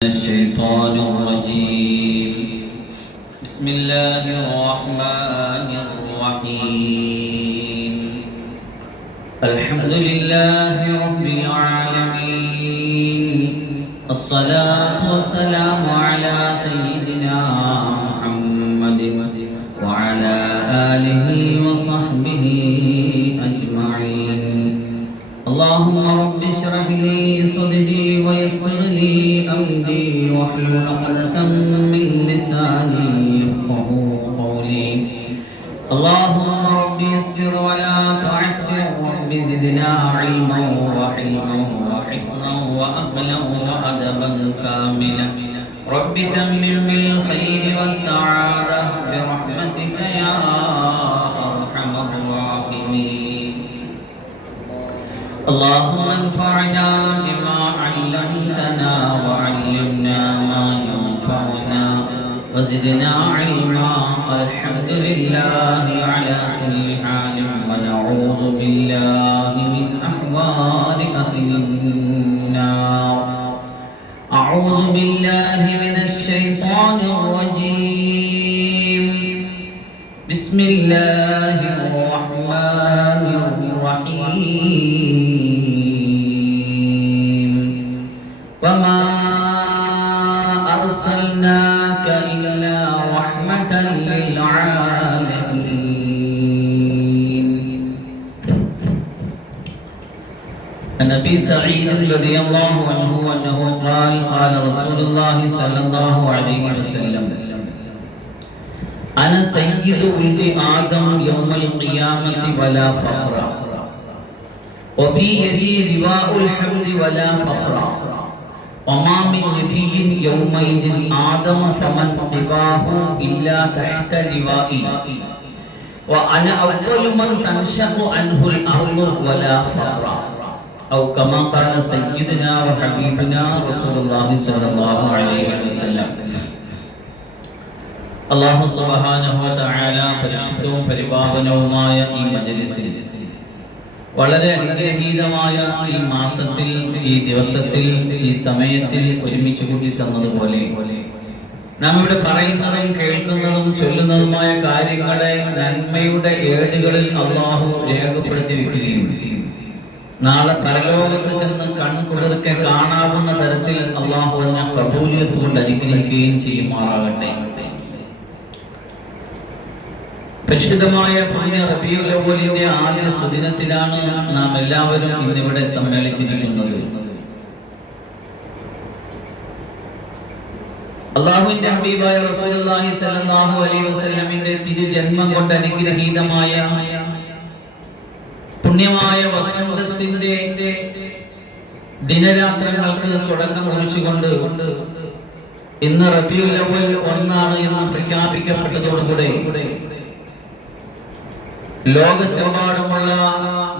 الشيطان الرجيم بسم الله الرحمن الرحيم الحمد لله رب العالمين الصلاة والسلام على سيدنا محمد وعلى آله وصحبه أجمعين اللهم رب اشرح لي صدري ويسر لي أمري واحلل عقدة من لساني يفقهوا قولي اللهم رب يسر ولا تعسر رب زدنا علما وحلما وحفظا وأقلا وأدبا كاملا رب تمم بالخير والسعادة برحمتك يا أرحم الراحمين اللهم انفعنا بما علمتنا وعلمنا ما ينفعنا وزدنا علما الحمد لله على كل حال ونعوذ بالله من أحوال أهل النار أعوذ بالله من الشيطان الرجيم بسم الله الرحمن الرحيم وما أرسلناك إلا رحمة للعالمين عن أبي سعيد رضي الله عنه أنه قال قال رسول الله صلى الله عليه وسلم أنا سيد ولد آدم يوم القيامة ولا فخر وبيدي لواء الحمد ولا فخر وما من نبي يومئذ آدم فمن سواه إلا تحت لوائي وأنا أول من تنشق عنه الأرض ولا فخر أو كما قال سيدنا وحبيبنا رسول الله صلى الله عليه وسلم അല്ലാഹു സുബ്ഹാനഹു വ തആല പരിശുദ്ധവും പരിപാവനവുമായ ഈ മജ്‌ലിസിൽ വളരെ അനുഗ്രഹീതമായ ഈ മാസത്തിൽ ഈ ദിവസത്തിൽ ഈ സമയത്തിൽ ഒരുമിച്ച് കൂടി തന്നതുപോലെ നാം ഇവിടെ പറയുന്നതും കേൾക്കുന്നതും ചൊല്ലുന്നതുമായ കാര്യങ്ങളെ നന്മയുടെ ഏടുകളിൽ അല്ലാഹു രേഖപ്പെടുത്തി വെക്കുകയും നാളെ പരലോകത്ത് ചെന്ന് കൺകുളിർക്കെ കാണാവുന്ന തരത്തിൽ അല്ലാഹു അതിനെ ഖബൂലിയത്ത് കൊണ്ട് അനുഗ്രഹിക്കുകയും ചെയ്യുമാറാകട്ടെ. പരിശുദ്ധമായ പുണ്യ റബീഉൽ അവ്വലിന്റെ ആദ്യ സുദിനത്തിലാണ് നാം എല്ലാവരും ഇന്നിവിടെ സമ്മേളിച്ചിരിക്കുന്നത്. അല്ലാഹുവിന്റെ ഹബീബായ റസൂലുള്ളാഹി സ്വല്ലല്ലാഹു അലൈഹി വസല്ലമിന്റെ തിരുജന്മം കൊണ്ട് അനുഗ്രഹീതമായ പുണ്യമായ വസന്തത്തിന്റെ ദിനരാത്രങ്ങൾക്ക് തുടക്കം കുറിച്ചുകൊണ്ട് ഇന്ന് റബീഉൽ അവ്വൽ 1 എന്ന് പ്രഖ്യാപിക്കപ്പെട്ടതോടുകൂടെ ലോകത്തെമ്പാടുമുള്ള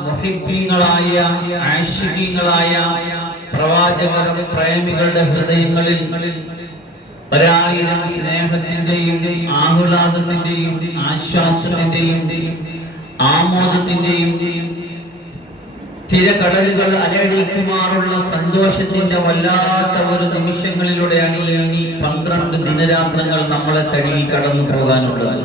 മുഹിബ്ബീങ്ങളായ ആശിഖീങ്ങളായ പ്രവാചകർ പ്രേമികളുടെ ഹൃദയങ്ങളിൽ ഒരായിരം സ്നേഹത്തിന്റെയും ആഹ്ലാദത്തിന്റെയും ആശ്വാസത്തിന്റെയും ആമോദത്തിന്റെയും തിരകടലുകൾ അലയടിക്കുമാറുള്ള സന്തോഷത്തിന്റെ വല്ലാത്ത ഒരു നിമിഷങ്ങളിലൂടെയാണ് ഈ 12 ദിനരാത്രങ്ങൾ നമ്മളെ തഴുകി കടന്നു പോകാനുള്ളത്.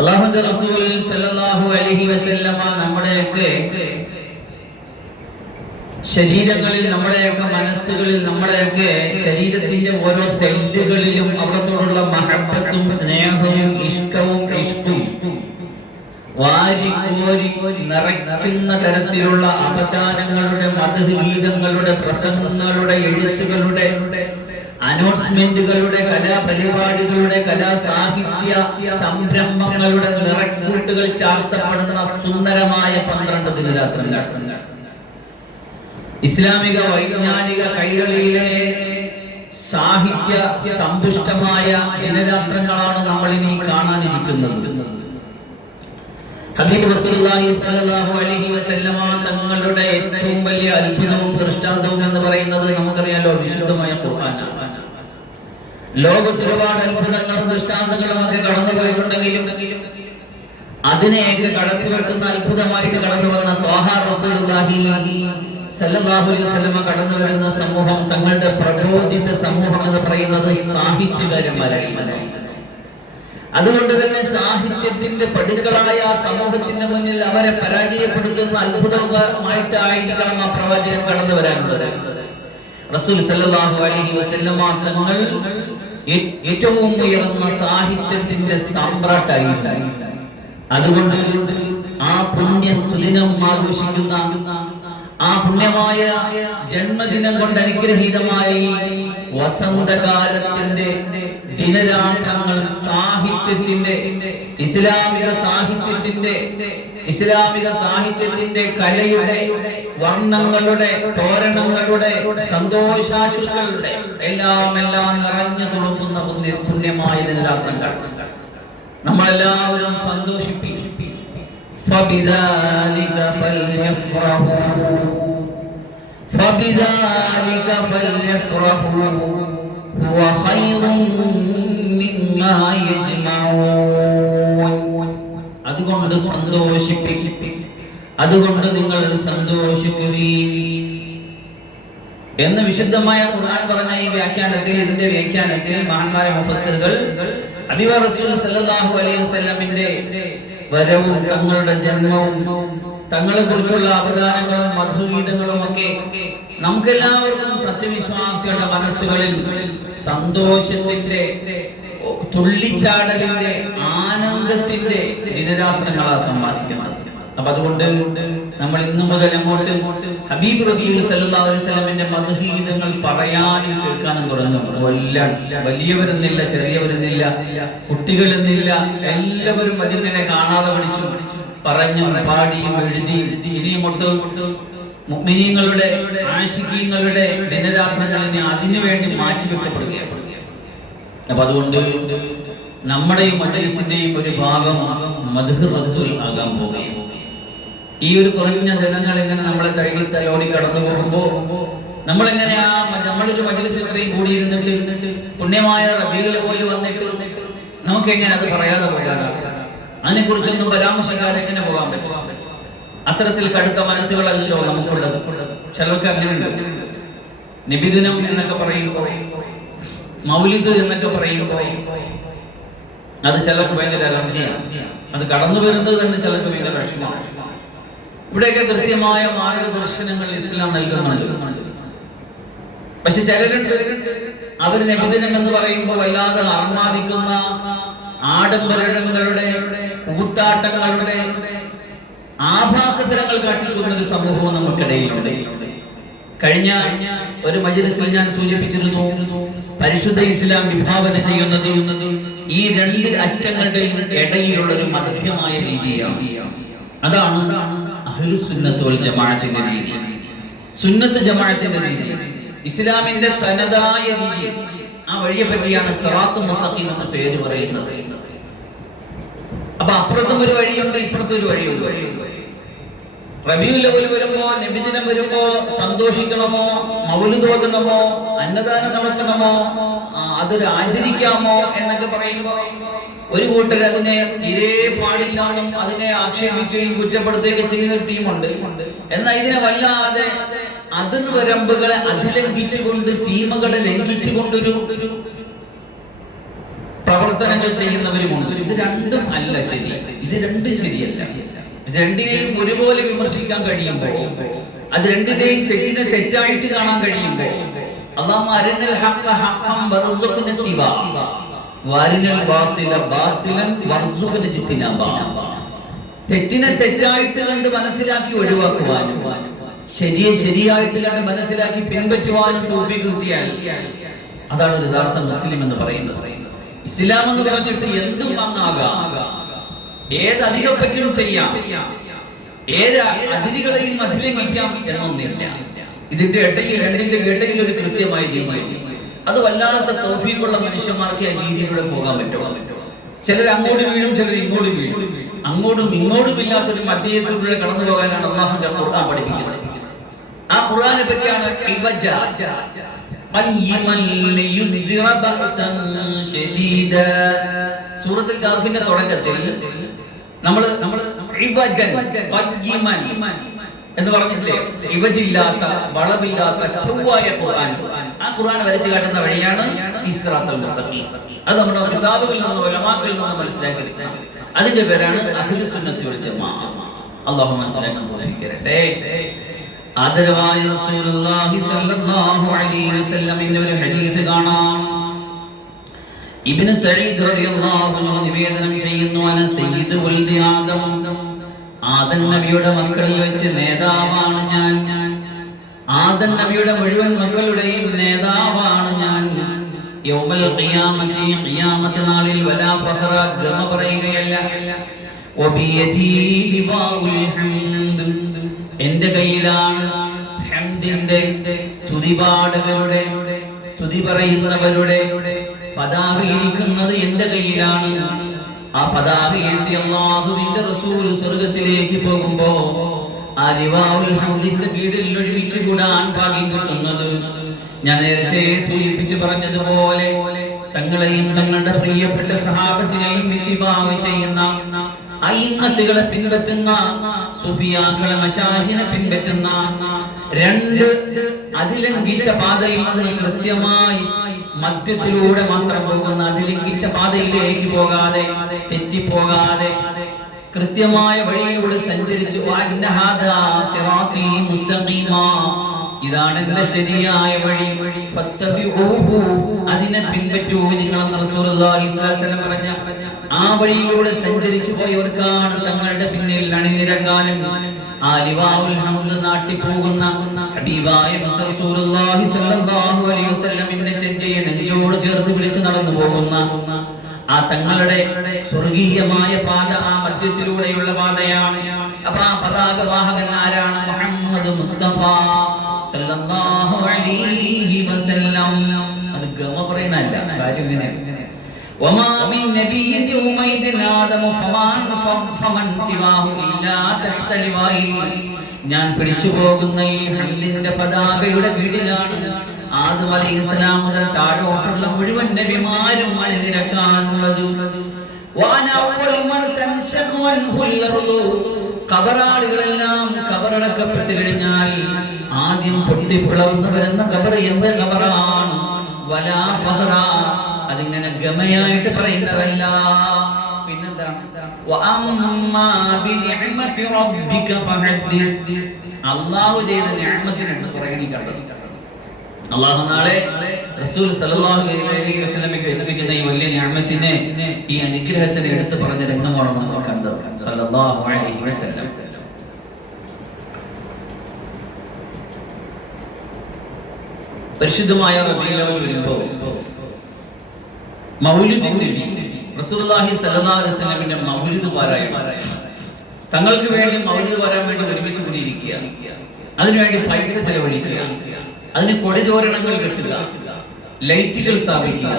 അല്ലാഹുവിന്റെ റസൂൽ സല്ലല്ലാഹു അലൈഹി വസല്ലമ നമ്മുടെയൊക്കെ ശരീരങ്ങളിൽ, നമ്മുടെയൊക്കെ മനസ്സുകളിൽ, നമ്മുടെയൊക്കെ ശരീരത്തിന്റെ ഓരോ സെല്ലുകളിലും അവിടത്തോടുള്ള മഹബ്ബത്തും സ്നേഹവും ഇഷ്ടവും ഇഷ്കും വാരിക്കോരി നിറയ്ക്കുന്ന തരത്തിലുള്ള അപദാനങ്ങളുടെ, മദ്ഹ് ഗീതങ്ങളുടെ, പ്രസംഗങ്ങളുടെ, എഴുത്തുകളുടെ, അനൗൺസ്മെന്റുകളുടെ, കലാപരിപാടികളുടെ, കലാസാഹിത്യ സംരംഭങ്ങളുടെ നിറക്കൂട്ടുകൾ ചാർത്തപ്പെടുന്ന സുന്ദരമായ 12 ദിനരാത്രങ്ങൾ ഇസ്ലാമിക വൈജ്ഞാനിക കൈരളിയിലെ സാഹിത്യ സമ്പുഷ്ടമായ ദിനരാത്രങ്ങളാണ് നമ്മൾ ഇനി കാണാനിരിക്കുന്നത്. ഹബീബ് റസൂലുള്ളാഹി സ്വല്ലല്ലാഹു അലൈഹി വസല്ലമ തങ്ങളുടെ ഏറ്റവും വലിയ അത്ഭുതവും ദൃഷ്ടാന്തവും എന്ന് പറയുന്നത് നമുക്കറിയാലോ, വിശുദ്ധമായ ഖുർആനാണ്. ലോകത്ത് ഒരുപാട് അത്ഭുതങ്ങളും ദൃഷ്ടാന്തങ്ങളും ഒക്കെ കടന്നു പോയിട്ടുണ്ടെങ്കിലും അതിനെയൊക്കെ കടത്തിവെട്ടുന്ന അത്ഭുതമായിട്ട് കടന്നു വന്ന ത്വാഹ റസൂലുള്ളാഹി സല്ലല്ലാഹു അലൈഹി വസല്ലം കടന്നു വരുന്ന സമൂഹം, തങ്ങളുടെ പ്രബോധിത സമൂഹം എന്ന് പറയുന്നത് സാഹിത്യകാരന്മാരായിരുന്നു. അതുകൊണ്ട് തന്നെ സാഹിത്യത്തിന്റെ പടുക്കളായ സമൂഹത്തിന്റെ മുന്നിൽ അവരെ പരാജയപ്പെടുത്തുന്ന അത്ഭുതമായിട്ടായിരിക്കണം ആ പ്രവാചകൻ കടന്നു വരാനുള്ളത്. റസൂൽ സല്ലല്ലാഹു അലൈഹി വസല്ലം തങ്ങൾ ഏറ്റവും ഉയർന്ന സാഹിത്യത്തിന്റെ സാമ്രാട്ടായിരുന്നു. അതുകൊണ്ട് ആ പുണ്യ സുദിനം ആഘോഷിക്കുന്ന, ആ പുണ്യമായ ജന്മദിനം കൊണ്ട് അനുഗ്രഹീതമായി വസന്തകാലത്തിന്റെ ദിനരാത്രങ്ങൾ സാഹിത്യത്തിന്റെ, ഇസ്ലാമിക സാഹിത്യത്തിന്റെ കലയുടെ, വർണ്ണങ്ങളുടെ, തോരണങ്ങളുടെ, സന്തോഷാശുക്കളുടെ എല്ലാം നിറഞ്ഞു തുളുമ്പുന്ന പുണ്യമായ ദിനരാത്രങ്ങൾ നമ്മളെല്ലാവരും സന്തോഷിപ്പിക്കും. فبذلك فليفرحوا هو خير مما يجمعون. അതുകൊണ്ട് സന്തോഷിപ്പിക്കും, അതുകൊണ്ട് നിങ്ങൾ സന്തോഷിക്കുകയും എന്ന് വിശുദ്ധമായ ഖുർആൻ പറഞ്ഞ ഈ വ്യാഖ്യാനത്തിൽ, ഇതിന്റെ വ്യാഖ്യാനത്തിൽ മഹാന്മാരായ മുഫസ്സിറുകൾ ഹബീബ് റസൂൽ സല്ലല്ലാഹു അലൈഹി വസല്ലമിന്റെ വരവും തങ്ങളുടെ ജന്മവും തങ്ങളെ കുറിച്ചുള്ള അവദാനങ്ങളും മധുഗീതങ്ങളും ഒക്കെ നമുക്കെല്ലാവർക്കും സത്യവിശ്വാസികളുടെ മനസ്സുകളിൽ സന്തോഷത്തിന്റെ, തുള്ളിച്ചാടലിന്റെ, ആനന്ദത്തിന്റെ ദിനരാത്രങ്ങളാ സമ്മാനിക്കുന്നത്. അപ്പൊ അതുകൊണ്ട് നമ്മൾ ഇന്നു മുതൽ അങ്ങോട്ട് ഹബീബ് റസൂൽ സല്ലല്ലാഹു അലൈഹി വസല്ലമിന്റെ മദ്ഹീദങ്ങൾ പറയാനും കേൾക്കാനും തുടങ്ങും. വലിയവരെന്നില്ല, ചെറിയവരെന്നില്ല, കുട്ടികളെന്നില്ല, എല്ലാവരും അതിനെ കാണാതെ പഠിച്ചു, പറഞ്ഞും പാടിയും എഴുതിയും ഇനി അങ്ങോട്ട് മുഅ്മിനീങ്ങളുടെ, ആശിഖീങ്ങളുടെ ദിനരാത്രങ്ങൾ ഇനി അതിനു വേണ്ടി മാറ്റിവെക്കപ്പെടുകയാണ്. അപ്പൊ അതുകൊണ്ട് നമ്മുടെ ഈ മജ്‌ലിസിന്റെയും ഒരു ഭാഗം മദ്ഹ് റസൂൽ ആകാൻ പോവുകയാണ്. ഈ ഒരു കുറഞ്ഞ ജനങ്ങൾ ഇങ്ങനെ നമ്മളെ തഴുകി തലോടി കടന്നു പോകുമ്പോൾ നമ്മളെങ്ങനെയാ നമ്മളൊരു മജ്‌ലിസ് ഇത്രയും കൂടിയിരുന്നിട്ട് പുണ്യമായ റബീഉൽ അവ്വൽ വന്നിട്ട് നമുക്ക് എങ്ങനെ അത് പറയാതെ പോകാനാണ്? അതിനെ കുറിച്ചൊന്നും പരാമർശിക്കാതെ എങ്ങനെ പോകാൻ പറ്റും? അത്തരത്തിൽ കടുത്ത മനസ്സുകളല്ലോ നമുക്കുള്ളത്. ചിലർക്ക് അങ്ങനെയുണ്ട്. നബിദിനം എന്നൊക്കെ പറയുമ്പോൾ, മൗലിദ് എന്നൊക്കെ പറയുമ്പോൾ അത് ചിലർക്ക് ഭയങ്കര അലർജിയാണ്. അത് കടന്നു വരുന്നത് തന്നെ ചിലർക്ക് ഭയങ്കര വിഷമമാണ്. ഇവിടെയൊക്കെ കൃത്യമായ മാർഗദർശനങ്ങൾ ഇസ്ലാം നൽകുന്നുണ്ട്. പക്ഷെ ചിലരുണ്ട്, അവർ നബിദിനം എന്ന് പറയുമ്പോൾ വല്ലാതെ ആർമാദിക്കുന്ന, ആഡംബരങ്ങളുടെ, കൂത്താട്ടങ്ങളുടെ, ആഭാസതരങ്ങൾ കാട്ടിക്കുന്ന ഒരു സമൂഹവും നമുക്കിടയിലുണ്ട്. കഴിഞ്ഞ ഒരു മജ്‌ലിസിൽ ഞാൻ സൂചിപ്പിച്ചിരുന്നു, പരിശുദ്ധ ഇസ്ലാം വിഭാവന ചെയ്യുന്നത് ഈ രണ്ട് അറ്റങ്ങളുടെയും ഇടയിലുള്ള ഒരു മധ്യമായ രീതിയാണ്. അതാണ് അഹ്ലുസുന്നത്ത് വൽ ജമാഅത്തിന്റെ രീതി, സുന്നത്ത് ജമാഅത്തിന്റെ രീതി, ഇസ്ലാമിന്റെ തനതായ രീതി. ആ വഴിയെ പറ്റിയാണ് സിറാത്തുൽ മുസ്തഖീം എന്ന് പേര് പറയുന്നത്. അപ്പൊ അപ്പുറത്തും ഒരു വഴിയുണ്ട്, ഇപ്പുറത്തും ഒരു വഴിയുണ്ട്. റബീഉൽ അവ്വൽ വരുമ്പോ, നബിദിനം വരുമ്പോ സന്തോഷിക്കണമോ, മൗലിദ് ഓതണമോ, അന്നദാനം നടത്തണമോ, അതൊരു ആചരിക്കാമോ എന്നൊക്കെ പറയുമ്പോ ഒരു കൂട്ടർ അതിനെ തീരെ പാടില്ലാന്നും അതിനെ ആക്ഷേപിക്കുകയും കുറ്റപ്പെടുത്തുകയും ചെയ്യുന്ന ഒരു ടീമുണ്ട്. എന്നാൽ ഇതിനെ വല്ലാതെ അതിർവരമ്പുകളെ അതിലംഘിച്ചുകൊണ്ട്, സീമകളെ ലംഘിച്ചുകൊണ്ടൊരു പ്രവർത്തനങ്ങൾ ചെയ്യുന്നവരുമുണ്ട്. ഇത് രണ്ടും അല്ല ശരി, ഇത് രണ്ടും ശരിയല്ല. ഇത് രണ്ടിനെയും ഒരുപോലെ വിമർശിക്കാൻ കഴിയുമ്പോ, അത് രണ്ടിനെയും തെറ്റിനെ തെറ്റായിട്ട് കാണാൻ കഴിയുമ്പോ, അല്ലാഹു അരിനൽ ഹഖ ഹഖൻ വർസുഖ്ന ഇത്തിബാ വരിനൽ ബാത്തില ബാത്തിലൻ വർസുഖ്ന ഇജ്തിനാബാ. തെറ്റിനെ തെറ്റായിട്ട് കണ്ട് മനസ്സിലാക്കി ഒഴിവാക്കുവാനും ശരിയെ ശരിയായിട്ട് കണ്ട് മനസ്സിലാക്കി പിൻപറ്റുവാനും തൗഫീഖ് കിട്ടിയാൽ അതാണ് ഒരു യഥാർത്ഥ മുസ്ലിം എന്ന് പറയുന്നത്. ഇസ്ലാം എന്ന് പറഞ്ഞിട്ട് എന്തും അങ്ങാകാം, ഏത് അധികപ്പറ്റും ചെയ്യാം, ഏത് അതിരുകളെയും അതിലംഘിക്കാം എന്നൊന്നില്ല. ഇതിന്റെ ഇടയിൽ, രണ്ടിന്റെ ഇടയിൽ ഒരു കൃത്യമായ രീതി. അത് വല്ലാത്ത തൗഫീഖുള്ള മനുഷ്യന്മാർക്ക് ആ രീതിയിലൂടെ പോകാൻ പറ്റും. ചിലർ അങ്ങോട്ട് വീഴും, ചിലർ ഇങ്ങോട്ട് വീഴും. അങ്ങോട്ടും ഇങ്ങോട്ടും ഇല്ലാത്തൊരു മധ്യത്തിലൂടെ കടന്നു പോകാനാണ് അല്ലാഹുവിന്റെ ഖുർആൻ പഠിപ്പിക്കുന്നത്. ആ ഖുർആനെ പറ്റിയാണ് സൂറത്തുൽ കഹ്ഫിന്റെ തുടക്കത്തിൽ നമ്മൾ എന്ന് പറഞ്ഞിട്ടില്ലേ? ഇവജില്ലാത്ത, വളവില്ലാത്ത, ചൊവ്വായ ഖുർആൻ. ആ ഖുർആൻ വരച്ചു കാട്ടുന്ന വഴിയാണ് ഈ സിറാത്തുൽ മുസ്തഖീം. അത് നമ്മുടെ കിതാബുകളിൽ നിന്ന്, ഉലമാക്കളിൽ നിന്ന് മനസ്സിലാക്കിയെടുക്കണം. അതിന്റെ പേരാണ് അഹ്ലു സുന്നത്തി വൽ ജമാഅ. അല്ലാഹു മനസ്സിലാക്കാൻ തൗഫീഖ് തരട്ടെ. ആദരവായ റസൂലുള്ളാഹി സ്വല്ലല്ലാഹു അലൈഹി വസല്ലമിന്റെ ഒരു ഹദീസ് കാണാം. ഇബ്നു സഈദ് റളിയല്ലാഹു അൻഹു നിവേദനം ചെയ്യുന്നു, അന സയ്യിദു വൽദി ആദം, ആദം നബിയുടെ മക്കളിൽ വെച്ച് നേതാവാണ് ഞാൻ. ആദം നബിയുടെ മുഴുവൻ മക്കളുടെയും നേതാവാണ് ഞാൻ. യൗമൽ ഖിയാമത്തി, ഖിയാമത്ത് നാളിൽ വലാ ഫഖറ, ഗമ പറയുകയല്ല. വബിയദി ലിവാഉൽ ഹംദ്, എൻ്റെ കയ്യിലാണ് ഹംദിന്റെ, സ്തുതിപാഠകരുടെ, സ്തുതി പറയുന്നവരുടെ പതാക ഇരിക്കുന്നത് എൻ്റെ കയ്യിലാണ്. ആ പതാക ഏന്തി അല്ലാഹുവിന്റെ റസൂൽ സ്വർഗ്ഗത്തിലേക്ക് പോകുമ്പോ ആ ലിവാഉൽ ഹംദിന്റെ കീഴിൽ ഒരുമിച്ച് കൂടാൻ ഭാഗ്യം കിട്ടുന്നത് ഞാൻ നേരത്തെ സൂചിപ്പിച്ചു പറഞ്ഞതുപോലെ തങ്ങളെയും തങ്ങളുടെ പ്രിയപ്പെട്ട സഹാബത്തിനെയും ഇത്തിബാഅ് ചെയ്യുന്ന അയിമ്മത്തുകളെ പിൻപറ്റുന്ന, സുഫിയാക്കളെ, മശായിഖിനെ പിൻപറ്റുന്ന, രണ്ട് അതിലംഘിച്ച പാതയിൽ നിന്ന് കൃത്യമായി മധ്യത്തിലൂടെ മാത്രം പോകുന്ന, അതിലംഘിച്ച പാതയിലേക്ക് പോകാതെ, തെറ്റിപ്പോകാതെ കൃത്യമായ വഴിയിലൂടെ സഞ്ചരിച്ചു, ഇതാണ് എന്റെ ശരിയായ വഴി, അതിനെ പിൻപറ്റൂ നിങ്ങളെന്ന് റസൂലുള്ളാഹി സ്വല്ലല്ലാഹു അലൈഹി വസല്ലം പറഞ്ഞ ആ വഴിയിലൂടെ സഞ്ചരിച്ചു പോയവർക്കാണ് തങ്ങളുടെ പിന്നിൽ അണിനിരക്കാനും ആ ലിവാഉൽ ഹംദ് നാട്ടിപ്പോകുന്ന ഹബീബായ റസൂലുള്ളാഹി സ്വല്ലല്ലാഹു അലൈഹി വസല്ലമിന്റെ ചെഞ്ചയെ നെഞ്ചോട് ചേർത്ത് പിടിച്ച് നടന്നു പോകുന്ന ആ തങ്ങളുടെ സ്വർഗീയമായ പാത ആ മധ്യത്തിലൂടെയുള്ള പാതയാണ്. അപ്പൊ ആ പതാക വാഹകൻ ആരാണ്? മുഹമ്മദ് മുസ്തഫ സല്ലല്ലാഹു അലൈഹി വസല്ലം. അത് ഗമ പറയുന്നല്ല, കാര്യം ഇങ്ങനെയാണ്. വമാ മിൻ നബിയ്യിൻ യൗമൈദിൻ ആദമു ഫമൻ സിവാഹു ഇല്ലാ തഹ്ത ലിവായി. ഞാൻ പിടിച്ചു പോകുന്ന ഈ ഹംദിന്റെ പതാകയുടെ കീഴിലാണ് ആദം അലൈഹിസ്സലാം മുതൽ താഴോട്ടുള്ള മുഴുവൻ നബിമാരും അണിനിരക്കാനുള്ളത്. ഖബറാളികളെല്ലാം ഖബറടക്കപ്പെട്ട് കഴിഞ്ഞാൽ ആദ്യം പൊട്ടിപ്പിളർന്നു വരുന്ന ഖബർ എന്റെ ഖബറാണ്. വലാ ഫഖറ, അതിങ്ങനെ ഗമയായിട്ട് പറയുന്നതല്ല. പിന്നെന്താണ്? വഅമ്മാ ബിനിഅമതി റബ്ബിക ഫഹദ്ദിസ്. അല്ലാഹു ചെയ്ത നിഅമത്തിനെ എടുത്ത് പറയണില്ല. അല്ലാഹു നാളെ റസൂൽ സല്ലല്ലാഹു അലൈഹി വസല്ലമയ്ക്ക് വെച്ചിരിക്കുന്ന ഈ വലിയ നിഅമത്തിനെ, ഈ അനുഗ്രഹത്തിനെ എടുത്ത് പറഞ്ഞ രംഗമാണ് നമ്മൾ കണ്ടത്. സല്ലല്ലാഹു അലൈഹി വസല്ലം പരിശുദ്ധമായ റബീഉൽ അവ്വൽ വരുമ്പോൾ മൗലിദിൻ നബി റസൂലുള്ളാഹി സ്വല്ലല്ലാഹു അലൈഹി വസല്ലമിന്റെ മൗലിദ് പാരായണം, തങ്ങൾക്ക് വേണ്ടി മൗലിദ് പാരാൻ വേണ്ടി ഒരുമിച്ച് കൂടിയിരിക്കുക, അതിനുവേണ്ടി പൈസ ചെലവഴിക്കുക, അതിന് കൊടിതോരണങ്ങൾ കെട്ടുക, ലൈറ്റുകൾ സ്ഥാപിക്കുക,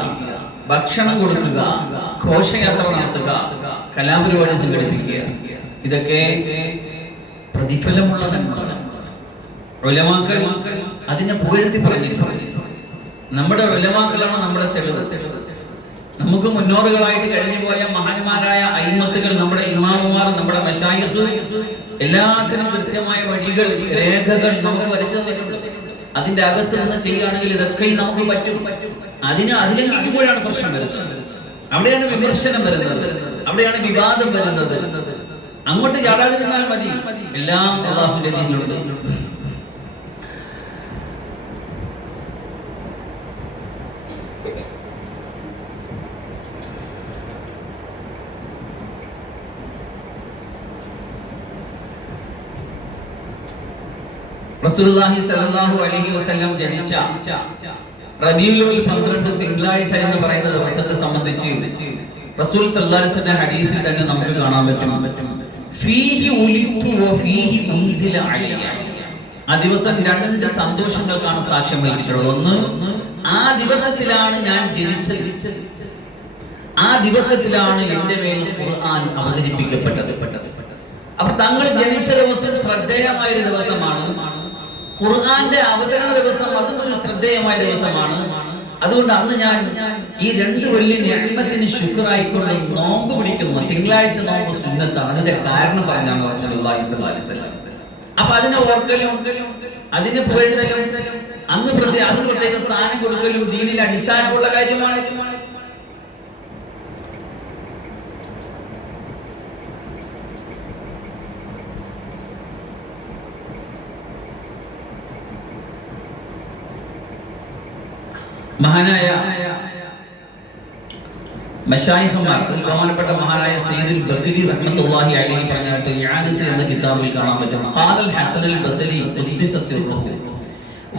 ഭക്ഷണം കൊടുക്കുക, ഘോഷയാത്ര നടത്തുക, കലാപരിപാടി സംഘടിപ്പിക്കുക, ഇതൊക്കെ പ്രതിഫലമുള്ള നന്മകളാണ്. ഉലമാക്കൾ അതിനെ പുകഴ്ത്തി പറഞ്ഞിട്ടുണ്ട്. നമ്മുടെ ഉലമാക്കളാണ് നമ്മുടെ തെളിവ്. നമുക്ക് മുന്നോറുകളായിട്ട് കഴിഞ്ഞു പോയ മഹാന്മാരായ അയിമത്തുകൾ, നമ്മുടെ ഇമാമുമാർ, നമ്മുടെ മശായിഖ് എല്ലാത്തിനും കൃത്യമായ വഴികൾ, രേഖകൾ നമുക്ക് വരച്ചു തന്നിട്ടുണ്ട്. അതിന്റെ അകത്ത് നിന്ന് ചെയ്യുകയാണെങ്കിൽ ഇതൊക്കെ നമുക്ക് പറ്റും. അതിലംഘിക്കുമ്പോഴാണ് പ്രശ്നം വരുന്നത്, അവിടെയാണ് വിമർശനം വരുന്നത്, അവിടെയാണ് വിവാദം വരുന്നത്. അങ്ങോട്ട് ചാടാതിരുന്നാൽ മതി, എല്ലാം അല്ലാഹുവിന്റെ ദീനിലുണ്ട്. റസൂലുള്ളാഹി സ്വല്ലല്ലാഹു അലൈഹി വസല്ലം ജനിച്ച റബീഉൽ അവ്വൽ 12 തിങ്കളാഴ്ച എന്ന് പറയുന്ന ദിവസത്തെ സംബന്ധിച്ച് റസൂൽ സല്ലല്ലാഹു അലൈഹി വസല്ലം ഹദീസിൽ തന്നെ നമുക്ക് കാണാൻ പറ്റും. ഫീഹി ഉലിതു വഫീഹി ഉൻസില അലയ്യ. ആ ദിവസം രണ്ട് സന്തോഷങ്ങൾക്കാണ് സാക്ഷ്യം വഹിച്ചിട്ടുള്ളത്. ഒന്ന്, ആ ദിവസത്തിലാണ് ഞാൻ ജനിച്ചത്, ആ ദിവസത്തിലാണ് എന്റെ മേൽ ഖുർആൻ അവതരിപ്പിക്കപ്പെട്ടത്. അപ്പൊ തങ്ങൾ ജനിച്ച ദിവസം ശ്രദ്ധേയമായ ഒരു ദിവസമാണ്. ഖുർആന്റെ അവതരണ ദിവസം അതും ഒരു ശ്രദ്ധേയമായ ദിവസമാണ്. അതുകൊണ്ട് അന്ന് ഞാൻ ഈ രണ്ട് വലിയ നിഅമത്തിന് ശുക്റായിക്കൊണ്ട് നോമ്പ് പിടിക്കുന്നു. തിങ്കളാഴ്ച നോമ്പ് സുന്നത്താണ്. അതിന്റെ കാരണം പറഞ്ഞാണ് റസൂലുള്ളാഹി സ്വല്ലല്ലാഹു അലൈഹി വസല്ലം. അപ്പൊ അതിനെ ഓർക്കലും അതിനെ പുകഴ്ത്തലും അതിന് പ്രത്യേക സ്ഥാനം കൊടുക്കലും ദീനിൽ അടിസ്ഥാനമുള്ള കാര്യമാണ്. മഹാനായ മശായിഖുമാർ, ബഹുമാനപ്പെട്ട മഹാനായ സയ്യിദുൽ ബഖരി റഹ്മത്തുള്ളാഹി അലൈഹി പറഞ്ഞിട്ട് ഇആനത്ത് എന്ന കിതാബിൽ കാണാൻ പറ്റും. ഖാലൽ ഹസൻ അൽ ബസരി ഖുദ്ദിസ സിർറുഹു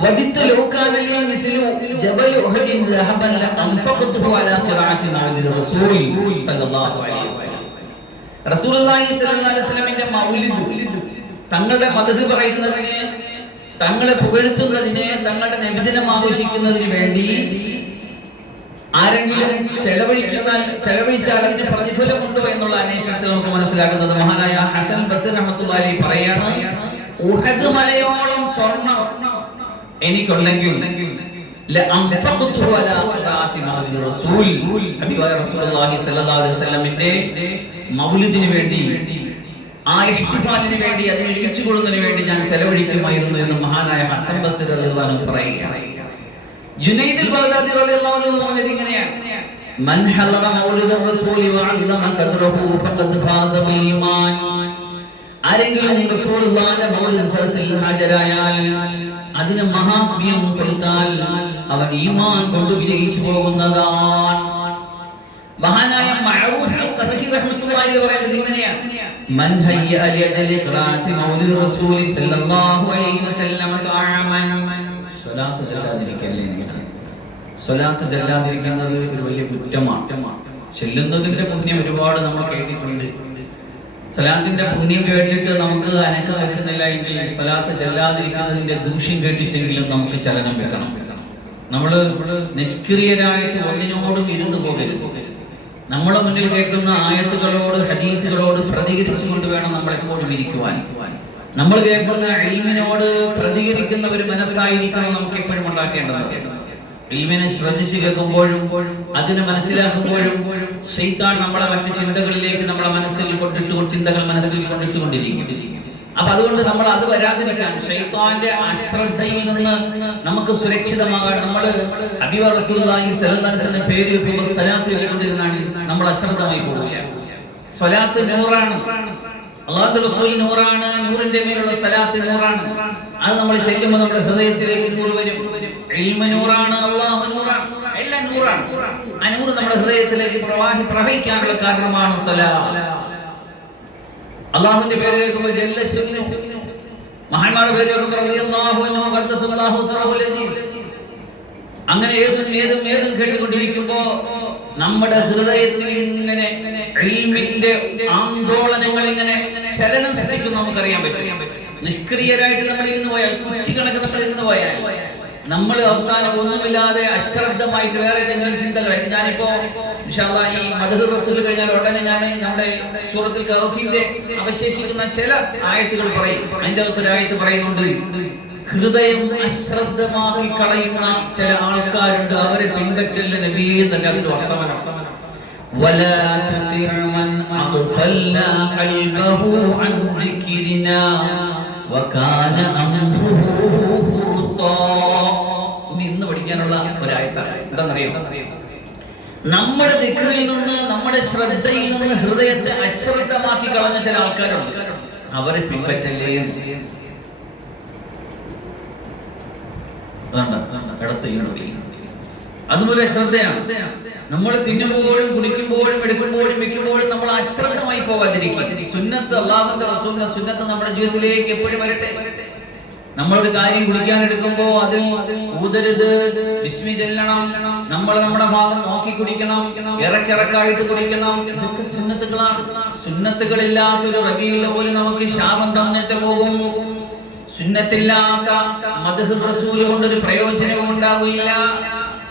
വദിത്ത ലൗ കാന ലി മിസ്ലു ജബൽ ഉഹദിൻ ദഹബൻ ലഅൻഫഖതുഹു അലാ ഖിറാഅത്തി മൗലിദ് റസൂൽ സല്ലല്ലാഹു അലൈഹി വസല്ലം. റസൂലുള്ളാഹി സ്വല്ലല്ലാഹു അലൈഹി വസല്ലമിന്റെ മൗലിദ്, തങ്ങളുടെ മദ്ഹ് പറയുന്നതിനെ, തങ്ങളെ പുകഴ്ത്തുന്നതിനെ, തങ്ങളുടെ നബിദിനം ആഘോഷിക്കുന്നതിന് വേണ്ടി ആരെങ്കിലും ചെലവഴിച്ചാൽ അതിന് പ്രതിഫലമുണ്ടോ എന്നുള്ള അന്വേഷണത്തിൽ നമുക്ക് മനസ്സിലാക്കുന്നത് മഹാനായ ഹസൻ ബസരി റഹ്മത്തുള്ളാഹി അലൈഹി പറയാണ്, ഉഹദ് മലയോളം സ്വർണ്ണം എനിക്കുണ്ടെങ്കിൽ ലഅൻഫഖതുഹു അലാ ഖിറാഅത്തി മൗലിദ് റസൂൽ, ഹബീബായ റസൂലുള്ളാഹി സ്വല്ലല്ലാഹു അലൈഹി വസല്ലമിന്റെ മൗലിദിന് വേണ്ടി, ആ ഇഹ്തിഫാലിന് വേണ്ടി, അതിനെ ഇടിച്ചുകൊള്ളുന്നതിന് വേണ്ടി ഞാൻ ചെലവഴിക്കുമായിരുന്നു എന്ന് മഹാനായ ഹസൻ ബസരി റളിയല്ലാഹു അൻഹു പറയുകയാണ്. ജുനൈദ് ബഗ്ദാദി റളിയല്ലാഹു അൻഹു പറഞ്ഞത് ഇങ്ങനെയാണ്, മൻ ഹളറ മൗലിദ റസൂലി വഅല്ലമ ഖദ്റഹു ഫഖദ് ഫാസ ബിൽ ഈമാൻ. ആരെങ്കിലും റസൂലുള്ളാഹിന്റെ മൗലിദ് സദസ്സിൽ ഹാജരായാൽ, അതിന് മഹാത്മ്യം കൊടുത്താൽ അവൻ ഈമാൻ കൊണ്ട് വിജയിച്ചു പോകുന്നതാണ്. മഹാനായ മഅറൂഫ് ഖർഹി റഹ്മത്തുള്ളാഹി അലൈഹി പറയുന്നത് ഇങ്ങനെയാണ്, മൻ ഹയ്യ അലി ഖിറാഅത്തി മൗലിദ് റസൂലി സല്ലല്ലാഹു അലൈഹി വസല്ലം തആമൻ. സ്വലാത്ത് ചെല്ലാതിരിക്കുന്നത് ഒരു വലിയ കുറ്റമാണ്. ചെല്ലുന്നതിന്റെ പുണ്യം ഒരുപാട് നമ്മൾ കേട്ടിട്ടുണ്ട്. സ്വലാത്തിന്റെ പുണ്യം കേട്ടിട്ട് നമുക്ക് അനക്കം വെക്കുന്നില്ല എങ്കിൽ സ്വലാത്ത് ചെല്ലാതിരിക്കുന്നതിന്റെ ദൂഷ്യം കേട്ടിട്ടെങ്കിലും നമുക്ക് ചലനം വെക്കണം. നമ്മള് നിഷ്ക്രിയരായിട്ട് ഒന്നിനോടും ഇരുന്നു പോകരുത്. നമ്മളെ മുന്നിൽ കേൾക്കുന്ന ആയത്തുകളോട്, ഹദീസുകളോട് പ്രതികരിച്ചുകൊണ്ട് വേണം നമ്മൾ എപ്പോഴും ഇരിക്കുവാൻ. നമ്മൾ കേൾക്കുന്ന ഇൽമിനോട് പ്രതികരിക്കുന്ന ഒരു മനസ്സായിരിക്കണം നമുക്ക് എപ്പോഴും ഉണ്ടാക്കേണ്ടത്. ഇൽമിനെ ശ്രദ്ധിച്ചു കേൾക്കുമ്പോഴും അതിനെ മനസ്സിലാക്കുമ്പോഴും ശൈത്താൻ നമ്മളെ മറ്റു ചിന്തകളിലേക്ക് നമ്മളെ ചിന്തകൾ മനസ്സിൽ കൊണ്ടിട്ടുകൊണ്ടിരിക്കും. അപ്പൊ അതുകൊണ്ട് നമ്മൾ അത് വരാതിരിക്കാൻ, ശൈത്താന്റെ അശ്രദ്ധയിൽ നിന്ന് നമുക്ക് സുരക്ഷിതമാകാൻ നമ്മൾ ഹബീബ് റസൂലുള്ളാഹി സ്വല്ലല്ലാഹു അലൈഹി വസല്ലം പേര് വെക്കുമ്പോൾ സ്വലാത്ത് ചൊല്ലിക്കൊണ്ടിരുന്നാണ് നമ്മൾ അശ്രദ്ധമായി പോവുക. സ്വലാത്ത് നൂറാണ്, അല്ലാഹുവിന്റെ റസൂൽ നൂറാണ്, നൂറിന്റെ മേലുള്ള സ്വലാത്ത് നൂറാണ്. അത് നമ്മൾ ചെല്ലുമ്പോൾ നമ്മുടെ ഹൃദയത്തിലേക്ക് നൂറ് വരും. ഇൽമു നൂറാണ്, അല്ലാഹു നൂറാണ്, എല്ലാം നൂറാണ്. ആ നൂറ് നമ്മുടെ ഹൃദയത്തിലേക്ക് പ്രവഹിക്കാനുള്ള കാരണമാണ് സ്വലാത്ത്. അല്ലാഹുവിന്റെ പേര് കേൾക്കുമ്പോൾ ജല്ല ശഅ്നു, മഹാന്മാരുടെ പേര് കേൾക്കുമ്പോൾ റളിയല്ലാഹു അൻഹു ഖദ്ദസല്ലാഹു സിറഹുൽ അസീസ്, അങ്ങനെ ഏതും കേട്ടുകൊണ്ടിരിക്കുമ്പോ നമ്മുടെ ഹൃദയത്തിൽ ഇങ്ങനെ ഇൽമിന്റെ ആന്തോളനങ്ങൾ ഇങ്ങനെ ചലനം സൃഷ്ടിക്കും നമുക്കറിയാൻ പറ്റും. നിഷ്ക്രിയരായിട്ട് നമ്മൾ ഇരുന്ന് പോയാൽ, കുറ്റിക്കണക്ക് നമ്മൾ ഇരുന്ന് പോയാൽ, നമ്മൾ അവസാനം ഒന്നുമില്ലാതെ അശ്രദ്ധമായിട്ട് വേറെ ഏതെങ്കിലും ചിന്തകളായിട്ട്, ഞാനിപ്പോ ഇൻഷാ അല്ലാഹ് ഈ മദ്ഹ് റസൂൽ കഴിഞ്ഞാൽ ഉടനെ ഞാൻ നമ്മുടെ സൂറത്തുൽ കഹ്ഫിന്റെ അവശേഷിക്കുന്ന ചില ആയത്തുകൾ പറയും. അതിന്റെ അകത്തൊരു ആയത്ത് പറയുന്നുണ്ട്, ഹൃദയം അശ്രദ്ധമാക്കി കളയുന്ന ചില ആൾക്കാരുണ്ട്, അവരെ പിൻപറ്റല് നബിയെ തന്നെ അതിൽ വർത്തമാനം. വലാ തുതിഅ മൻ അഗ്ഫൽനാ ഖൽബഹു അൻ സിക്രിനാ വകാന അംറുഹു ഫുർത്താ. ഇന്ന് പഠിക്കാനുള്ള ഒരായത്താണ്. എന്താണെന്നറിയോ? നമ്മുടെ ദിക്റിൽ നിന്ന്, നമ്മുടെ ശ്രദ്ധയിൽ നിന്ന് ഹൃദയത്തെ അശ്രദ്ധമാക്കി കളഞ്ഞ ചില ആൾക്കാരുണ്ട്, അവരെ പിൻപറ്റല്ലേ. അതുപോലെ ശ്രദ്ധയാണ്. നമ്മൾ തിന്നുമ്പോഴും കുടിക്കുമ്പോഴും എടുക്കുമ്പോഴും വെക്കുമ്പോഴും നമ്മൾ അശ്രദ്ധമായി പോകാതിരിക്കും. സുന്നത്ത്, അല്ലാഹുവിന്റെ റസൂലിന്റെ സുന്നത്ത് നമ്മുടെ ജീവിതത്തിലേക്ക് എപ്പോഴും വരട്ടെ. നമ്മളൊരു കാര്യം കുടിക്കാൻ എടുക്കുമ്പോ അതിൽ ഊതരുത്, ബിസ്മി ചൊല്ലണം, നമ്മൾ നമ്മുടെ ഭാഗം നോക്കി കുടിക്കണം, ഇറക്കിറക്കായിട്ട് കുടിക്കണം. ഇതൊക്കെ സുന്നത്തുകളാണ്. സുന്നത്തുകളില്ലാത്തൊരു റബീഉൽ അവ്വൽ നമുക്ക് ശാപം തന്നിട്ട് പോകും. സുന്നത്തില്ലാത്ത മദ്ഹ് റസൂൽ കൊണ്ടൊരു പ്രയോജനവും ഉണ്ടാവില്ല.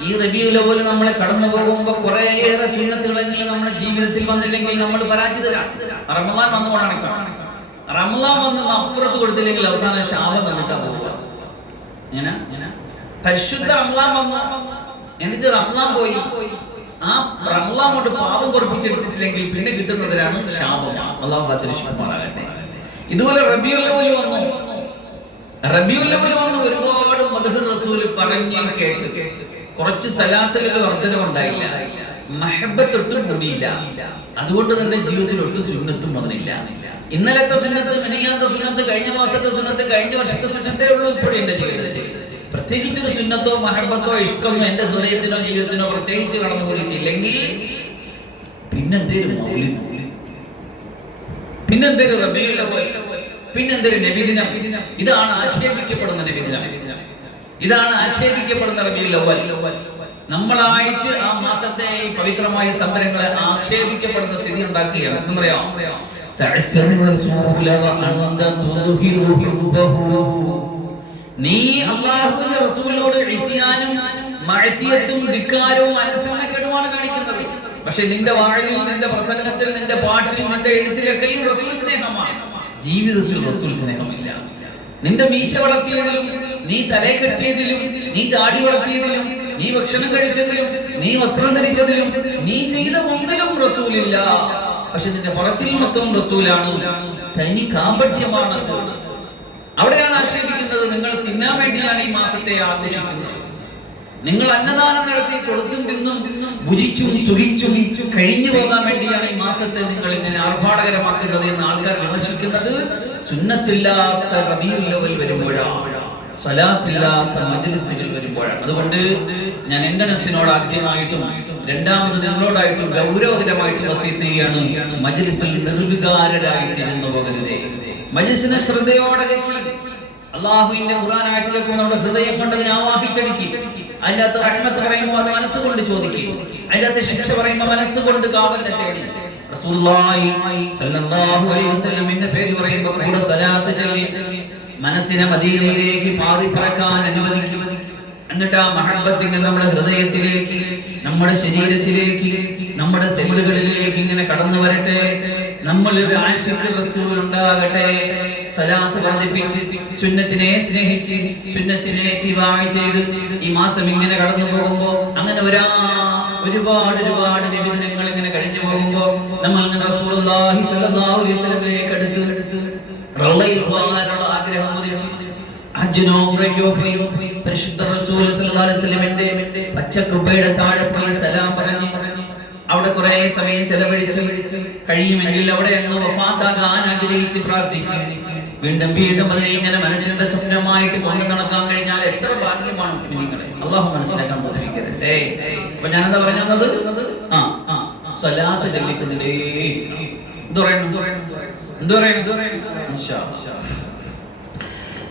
ഈ റബീഉൽ അവ്വൽ നമ്മളെ കടന്നു പോകുമ്പോൾ കുറേയേറെ സുന്നത്തുകളെങ്കിലും നമ്മുടെ ജീവിതത്തിൽ വന്നില്ലെങ്കിൽ നമ്മൾ പരാജിതരാണ്. റമദാൻ വന്നുകൊണ്ടാണ്. റമദാൻ വന്ന് മഗ്ഫിറത്ത് കൊടുത്തില്ലെങ്കിൽ അവസാനം ശാപം തന്നിട്ടാ പോവുക. പരിശുദ്ധ റമദാൻ വന്നു, എന്നിട്ട് റമദാൻ പോയി, ആ റമദാൻ കൊണ്ട് പാപം പൊറപ്പിച്ചെടുത്തിട്ടില്ലെങ്കിൽ പിന്നെ കിട്ടുന്നവരാണ് ശാപം. അല്ലാഹു കാത്തിരക്ഷിക്കുമാറാകട്ടെ. ഇതുപോലെ റബീഉൽ അവ്വൽ വന്നു, റബീഉൽ അവ്വൽ വന്ന് ഒരുപാട് മദ്ഹ് റസൂൽ പറഞ്ഞു കേട്ട് കുറച്ച് സലാത്തുകളുടെ വർധനവുണ്ടായില്ല, മഹബ്ബത്ത് ഒട്ടും കൂടിയില്ല. അതുകൊണ്ട് തന്നെ ജീവിതത്തിൽ ഒട്ടും സുന്നത്തും വന്നില്ല. ഇന്നലത്തെ സുന്നത്ത്, മിനിയാത്തെ സുന്നത്ത്, കഴിഞ്ഞ മാസത്തെ സുന്നത്ത്, കഴിഞ്ഞ വർഷത്തെ സുന്നത്തേ ഉള്ളൂ ഇപ്പോഴും എന്റെ ജീവിതത്തിൽ. പ്രത്യേകിച്ചൊരു സുന്നത്തോ മഹബ്ബത്തോ ഇഷ്ടമോ എന്റെ ഹൃദയത്തിനോ ജീവിതത്തിനോ പ്രത്യേകിച്ച് കടന്നു കൂടിയിട്ടില്ലെങ്കിൽ പിന്നെന്തേലും മൗലിദ്, പിന്നെന്തേലും റബീഉൽ അവ്വൽ, പിന്നെന്തേലും നബിദിനം. ഇതാണ് ആക്ഷേപിക്കപ്പെടുന്ന നബിദിനം, ഇതാണ് ആക്ഷേപിക്കപ്പെടുന്ന റബീഉൽ അവ്വൽ. നമ്മളായിട്ട് ആ മാസത്തെ പവിത്രമായ സംരംഭങ്ങളെ ആക്ഷേപിക്കപ്പെടുന്ന സ്ഥിതി ഉണ്ടാക്കുകയാണ്. എന്നറിയാം, നീ അല്ലാഹുവിന്റെ റസൂലിനോട് ഇസ്യാനും മഅസിയത്തും ധിക്കാരവും അനുസരണക്കേടുമാണ് കാണിക്കുന്നത്. പക്ഷെ നിന്റെ വാഴിൽ, നിന്റെ പ്രസംഗത്തിൽ, നിന്റെ പാട്ടിൽ, നിന്റെ എഴുത്തിലൊക്കെയും റസൂൽ സ്നേഹമാണ്. ജീവിതത്തിൽ റസൂൽ സ്നേഹമില്ല. നിന്റെ മീശ വളർത്തിയതിലും, നീ തലേ കെട്ടിയതിലും, നീ താടി വളർത്തിയതിലും, നീ ഭക്ഷണം കഴിച്ചതിലും, നീ വസ്ത്രം ധരിച്ചതിലും, നീ ചെയ്ത ഒന്നിലും റസൂലില്ല. പക്ഷെ നിന്റെ പറച്ചിൽ മൊത്തം റസൂലാണ്. തനി കാപട്യമാണത്. അവിടെയാണ് ആക്ഷേപിക്കുന്നത്. നിങ്ങൾ തിന്നാൻ വേണ്ടിയാണ് ഈ മാസത്തെ ആഘോഷിക്കുന്നത്. നിങ്ങൾ അന്നദാനം നടത്തി കൊടുത്തും തിന്നും ഭുജിച്ചും സുഖിച്ചും കഴിഞ്ഞു പോകാൻ വേണ്ടിയാണ് ഈ മാസത്തെ നിങ്ങൾ ഇങ്ങനെ ആർഭാടകരമാക്കുന്നത് എന്ന് ആൾക്കാർ വിമർശിക്കുന്നത് സുന്നത്തില്ലാത്ത റബീഉൽ അവ്വൽ വരുമ്പോഴാണ്, സ്വലാത്തില്ലാത്ത മജ്ലിസുകൾ വരുമ്പോഴാണ്. അതുകൊണ്ട് ഞാൻ എന്റെ നഫ്സിനോട് ആദ്യമായിട്ടും രണ്ടാമത് നിങ്ങളോടായിട്ടും ഗൗരവകരമായിട്ട് വസീയത്ത് ചെയ്യാണ്, മജ്ലിസിൽ നിർവികാരരായിട്ട് ഇരുന്നു പോകരുതേ. മജ്ലിസിനെ ശ്രദ്ധയോടെ കേൾക്കി. അല്ലാഹുവിന്റെ ഖുർആൻ ആയത്തിലേക്ക് നമ്മുടെ ഹൃദയം കൊണ്ട് അതിനെ ആവാഹിച്ചടിക്കി. അതിന്റെ അകത്ത് റഹ്മത്ത് പറയുമ്പോൾ അത് മനസ്സുകൊണ്ട് ചോദിക്കും. അതിന്റെ അകത്ത് ശിക്ഷ പറയുമ്പോൾ മനസ്സുകൊണ്ട് കാവലിനെ തേടി. റസൂലുള്ളാഹി സ്വല്ലല്ലാഹു അലൈഹി വസല്ലമിന്റെ പേര് പറയുമ്പോൾ കൂടെ സ്വലാത്ത് ചൊല്ലി മനസ്സിനെ മദീനയിലേക്ക് പാറിപ്പറക്കാൻ അനുവദിക്കും. എന്നിട്ട് ആ മഹബ്ബത്ത് നമ്മുടെ ഹൃദയത്തിലേക്ക്, നമ്മുടെ ശരീരത്തിലേക്ക്, നമ്മുടെ സെല്ലുകളിലേക്ക് ഇങ്ങനെ കടന്നു വരട്ടെ. നമ്മൾ ഒരു ആശിഖ് റസൂൽ ഉണ്ടാകട്ടെ. സലാത്ത് വർദ്ധിപ്പിച്ച്, സുന്നത്തിനെ സ്നേഹിച്ച്, സുന്നത്തിനെ ഇത്തിബാഅ് ചെയ്ത് ഈ മാസം ഇങ്ങനെ കടന്നു പോകുമ്പോ, അങ്ങനെ ഒരുപാട് നബിദിനങ്ങൾ ഇങ്ങനെ കഴിഞ്ഞു പോകുമ്പോ നമ്മൾ ഇങ്ങനെ റസൂലുള്ളാഹി സ്വല്ലല്ലാഹു അലൈഹി വസല്ലമയിലേക്ക് അടുത്ത് റളയിൽ പോകാനുള്ള ആഗ്രഹം ഉദിച്ചു. ഹജ്ജിനോ ഉംറയ്ക്കോ പോയി പരിശുദ്ധ റസൂൽ സ്വല്ലല്ലാഹു അലൈഹി വസല്ലമയുടെ പച്ചക്കുബയുടെ താഴെ പോയി സലാം പറഞ്ഞു അവിടെ കുറെ സമയം ചെലവഴിച്ച് കഴിയുമെങ്കിൽ അവിടെ അങ്ങ് വഫാത്താകാൻ ആഗ്രഹിച്ച് പ്രാർത്ഥിച്ച് വീണ്ടും അതിനെ ഇങ്ങനെ മനസ്സിന്റെ സ്വപ്നമായിട്ട് കൊണ്ടു നടക്കാൻ കഴിഞ്ഞാൽ എത്ര ഭാഗ്യമാണ് നിങ്ങളെ. അല്ലാഹു മനസ്സിലാക്കാൻ സാധിക്കട്ടെ. അപ്പൊ ഞാനെന്താ പറഞ്ഞത്, സ്വലാത്ത് ചൊല്ലിക്കൊണ്ടേ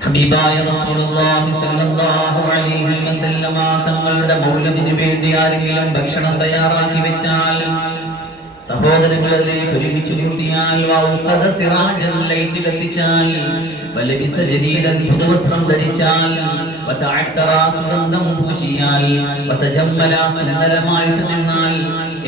ഹബീബായ റസൂലുള്ളാഹി സ്വല്ലല്ലാഹു അലൈഹി വസല്ലമ തങ്ങളുടെ മൗലിദിന് വേണ്ടി ആരെങ്കിലും ഭക്ഷണം തയ്യാറാക്കി വെച്ചാൽ, സഹോദരങ്ങളെ ഒരുമിച്ച് കൂട്ടിയാൽ, ലൈറ്റ് കത്തിച്ചാൽ, വലബിസ ജദീദൻ പുതുവസ്ത്രം ധരിച്ചാൽ, വതഅത്തറ സുഗന്ധം പൂശിയാൽ, വതജമ്മല സുന്ദരമായിട്ട് നിന്നാൽ,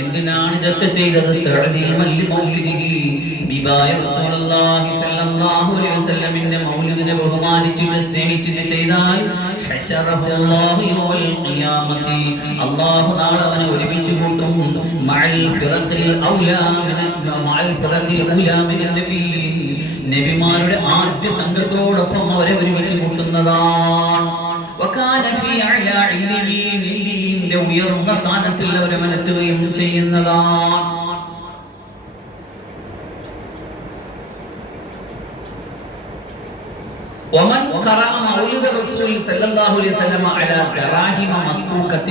എന്തിനാണ് ഇതൊക്കെ ചെയ്തത്? തഅദീമൻ ലിമൗലിദിഹി, ഹബീബായ റസൂലുള്ളാഹി സ്വല്ലല്ലാഹു അലൈഹി വസല്ലമിന്റെ മൗലിദിനെ ബഹുമാനിച്ചിട്ട് സ്നേഹിച്ചിട്ട് ചെയ്താൽ, ഹശറഹുല്ലാഹു യൗമൽ ഖിയാമത്തി, അല്ലാഹു നാളെ അവനെ ഒരുമിച്ച് കൂട്ടും. മഅൽ ഫിറഖിൽ ഔലാ മിനൻ നബിയ്യിൻ, നബിമാരുടെ ആദ്യ സംഘത്തോടൊപ്പം അവരെ ഒരുമിച്ച് കൂട്ടുന്നതാണ്. വകാന ഫീ അഅലാ ഇല്ലിയീൻ, ഇല്ലിയീന്റെ ഉയർന്ന സ്ഥാനത്തിൽ അവരെ മനത്തുകയും ചെയ്യുന്നതാണ്. ومن قرأ مولد الرسول صلى الله عليه وسلم على دراهم مسكوكة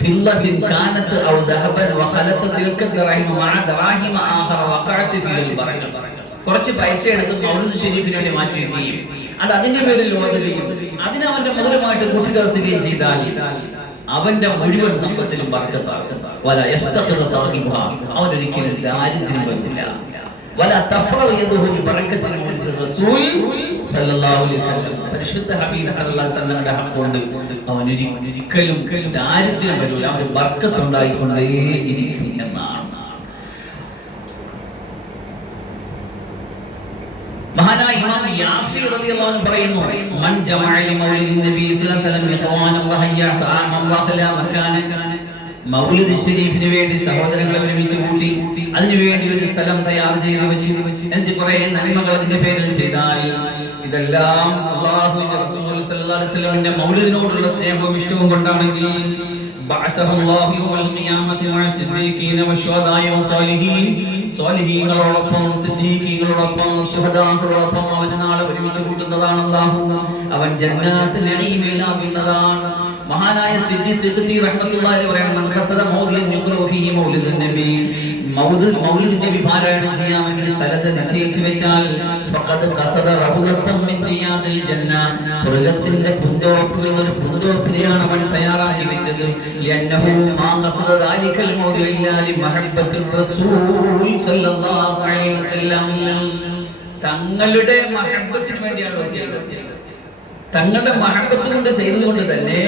فضة كانت أو ذهبا وخلط تلك الدراهم مع دراهم آخر وقعت فيه البركة. കുറച്ച് പൈസ എടുത്ത് മൗലിദ് ശരീഫിന് വേണ്ടി മാറ്റി വയ്ക്കുകയും അത് അതിന്റെ പേരിൽ ഓതുകയും അതിനെ അവന്റെ മുതലുമായിട്ട് കൂട്ടിക്കലർത്തുകയും ചെയ്താൽ അവന്റെ മുഴുവൻ സമ്പത്തിലും ബർക്കത്താകും. അവനൊരിക്കലും ദാരിദ്ര്യം വരുന്നില്ല. പരിശുദ്ധ ഹബീബ് സല്ലല്ലാഹു അലൈഹി വസല്ലമയുടെ ഹഖ് അവൻ ഒരിക്കലും ദാരിദ്ര്യം വരില്ല. അവന് ബർക്കത്ത് ഉണ്ടായിക്കൊണ്ടേ ഇരിക്കും എന്നാണ്. മഹാനായ ഇമാം യാഫി റളിയല്ലാഹു അൻഹു പറയുന്നു, മൻ ജമഅ ലി മൗലിദിൻ നബി സ്വല്ലല്ലാഹു അലൈഹി വസല്ലം ഇഖ്വാനൻ വഹയ്യ തആമൻ വഖല മകാനൻ, മൗലിദ് ശരീഫിന് വേണ്ടി സഹോദരങ്ങളെ ഒരുമിച്ച് കൂട്ടി അതിനുവേണ്ടി ഒരു സ്ഥലം തയ്യാർ ചെയ്ത് വെച്ചു. എന്നിട്ട് കുറെ നന്മകൾ അതിന്റെ പേരിൽ ചെയ്താൽ ഇതെല്ലാം അല്ലാഹുവിന്റെ റസൂൽ സല്ലല്ലാഹു അലൈഹി വസല്ലമിന്റെ മൗലിദിനോടുള്ള സ്നേഹവും ഇഷ്ടവും കൊണ്ടാണെങ്കിൽ ബഅസഹുല്ലാഹു യൗമൽ ഖിയാമത്തി മഅ സിദ്ദീഖീന വശുഹദാഇ വസാലിഹീൻ, സ്വാലിഹീങ്ങളോടൊപ്പം സിദ്ദീഖീങ്ങളോടൊപ്പം ശുഹദാക്കളോടൊപ്പം അവനെ നാളെ ഒരുമിച്ച് കൂട്ടുന്നതാണ് അല്ലാഹു. അവൻ ജന്നാത്തുൽ നഈമിൽ ആകുന്നതാണ്. മഹാനായ സിദ്ദി സിദ്ദി റഹ്മത്തുള്ളാഹി അലൈഹി പറയുന്നു, ഖസദ മൗലിദൻ യുഖ്റു ഫീഹി മൗലിദുൻ നബി, മൗലിദ് നബി പാരായണം ചെയ്യാമെങ്കിൽ സ്ഥലത്ത് നിശ്ചയിച്ചു വെച്ചാൽ ഫഖദ് ഖസദ റൗദത്തൻ മിൻ റിയാദിൽ ജന്ന, സ്വർഗ്ഗത്തിന്റെ പൂന്തോപ്പിൽ ഒരു പൂന്തോപ്പിനെയാണ് അവൻ തയ്യാറാക്കി വെച്ചത്. ലിഅന്നഹു മാ ഖസദ ദാലികൽ മൗലിദ ഇല്ലാ ലിമഹബ്ബത്തിർ റസൂൽ സല്ലല്ലാഹു അലൈഹി വസല്ലം, തങ്ങളുടെ മഹബ്ബത്തിന് വേണ്ടിയാണ് ചെയ്തത്. തങ്ങളുടെ മഹബ്ബത്ത് കൊണ്ട് ചെയ്തതുകൊണ്ട് തന്നെ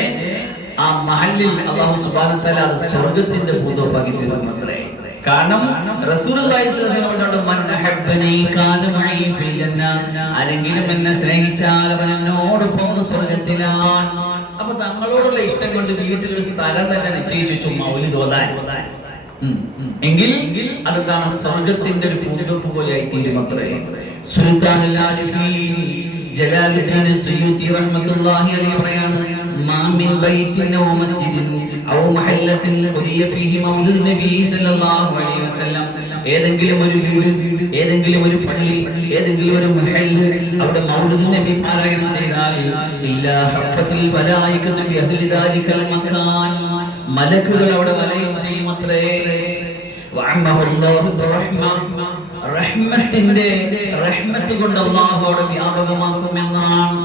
ആ മഹല്ലിൽ അല്ലാഹു സുബ്ഹാനഹു വ തആല അത് സ്വർഗ്ഗത്തിന്റെ പൂന്തോപ്പാക്കി തീർക്കുന്നത്രേ. കാരണം റസൂലുള്ളാഹി സ്വല്ലല്ലാഹു അലൈഹി വസല്ലം പറഞ്ഞു, മൻ അഹബ്ബനി കാന മഈ ഫിൽ ജന്ന, ആരെങ്കിലും എന്നെ സ്നേഹിച്ചാൽ അവൻ എന്നോടൊപ്പം സ്വർഗ്ഗത്തിലാണ്. അപ്പോൾ തങ്ങളോടുള്ള ഇഷ്ടം കൊണ്ട് വീട്ടിൽ ഒരു സ്ഥലം തന്നെ നിശ്ചയിച്ചു വെച്ചു മൗലിദ് ഓതാൻ. എങ്കിൽ അതെന്താണ്, സ്വർഗ്ഗത്തിന്റെ ഒരു പൂന്തോപ്പ് പോലെയായി തീരുമത്രേ. സുൽത്താനുൽ ആരിഫീൻ ജലാലുദ്ദീൻ സുയൂത്തി റഹ്മത്തുള്ളാഹി അലൈഹി പറയാണ്, മാ മിൻ ബൈത്തിൻ ഔ മസ്ജിദിൻ ഔ മഹല്ലത്തിൻ ഖുദിയ ഫീഹി മൗലിദ് നബി സല്ലല്ലാഹു അലൈഹി വസല്ലം, ഏതെങ്കിലും ഒരു വീട്, ഏതെങ്കിലും ഒരു പള്ളി, ഏതെങ്കിലും ഒരു മഹല്ല് അവിടെ മൗലിദ് നബി പാരായണം ചെയ്താൽ ഇല്ലാ ഹഫത്തിൽ മലായികത്തു ബി അഹ്ലി ദാലികൽ മകാൻ, മലക്കുകൾ അവിടെ വലയം ചെയ്യുമത്രേ. വഅമ്മഹുല്ലാഹു ബിറഹ്മ, റഹ്മത്തിന്റെ റഹ്മത്ത് കൊണ്ട് അല്ലാഹു അവിടെ വ്യാപകമാക്കുമെന്നാണ്.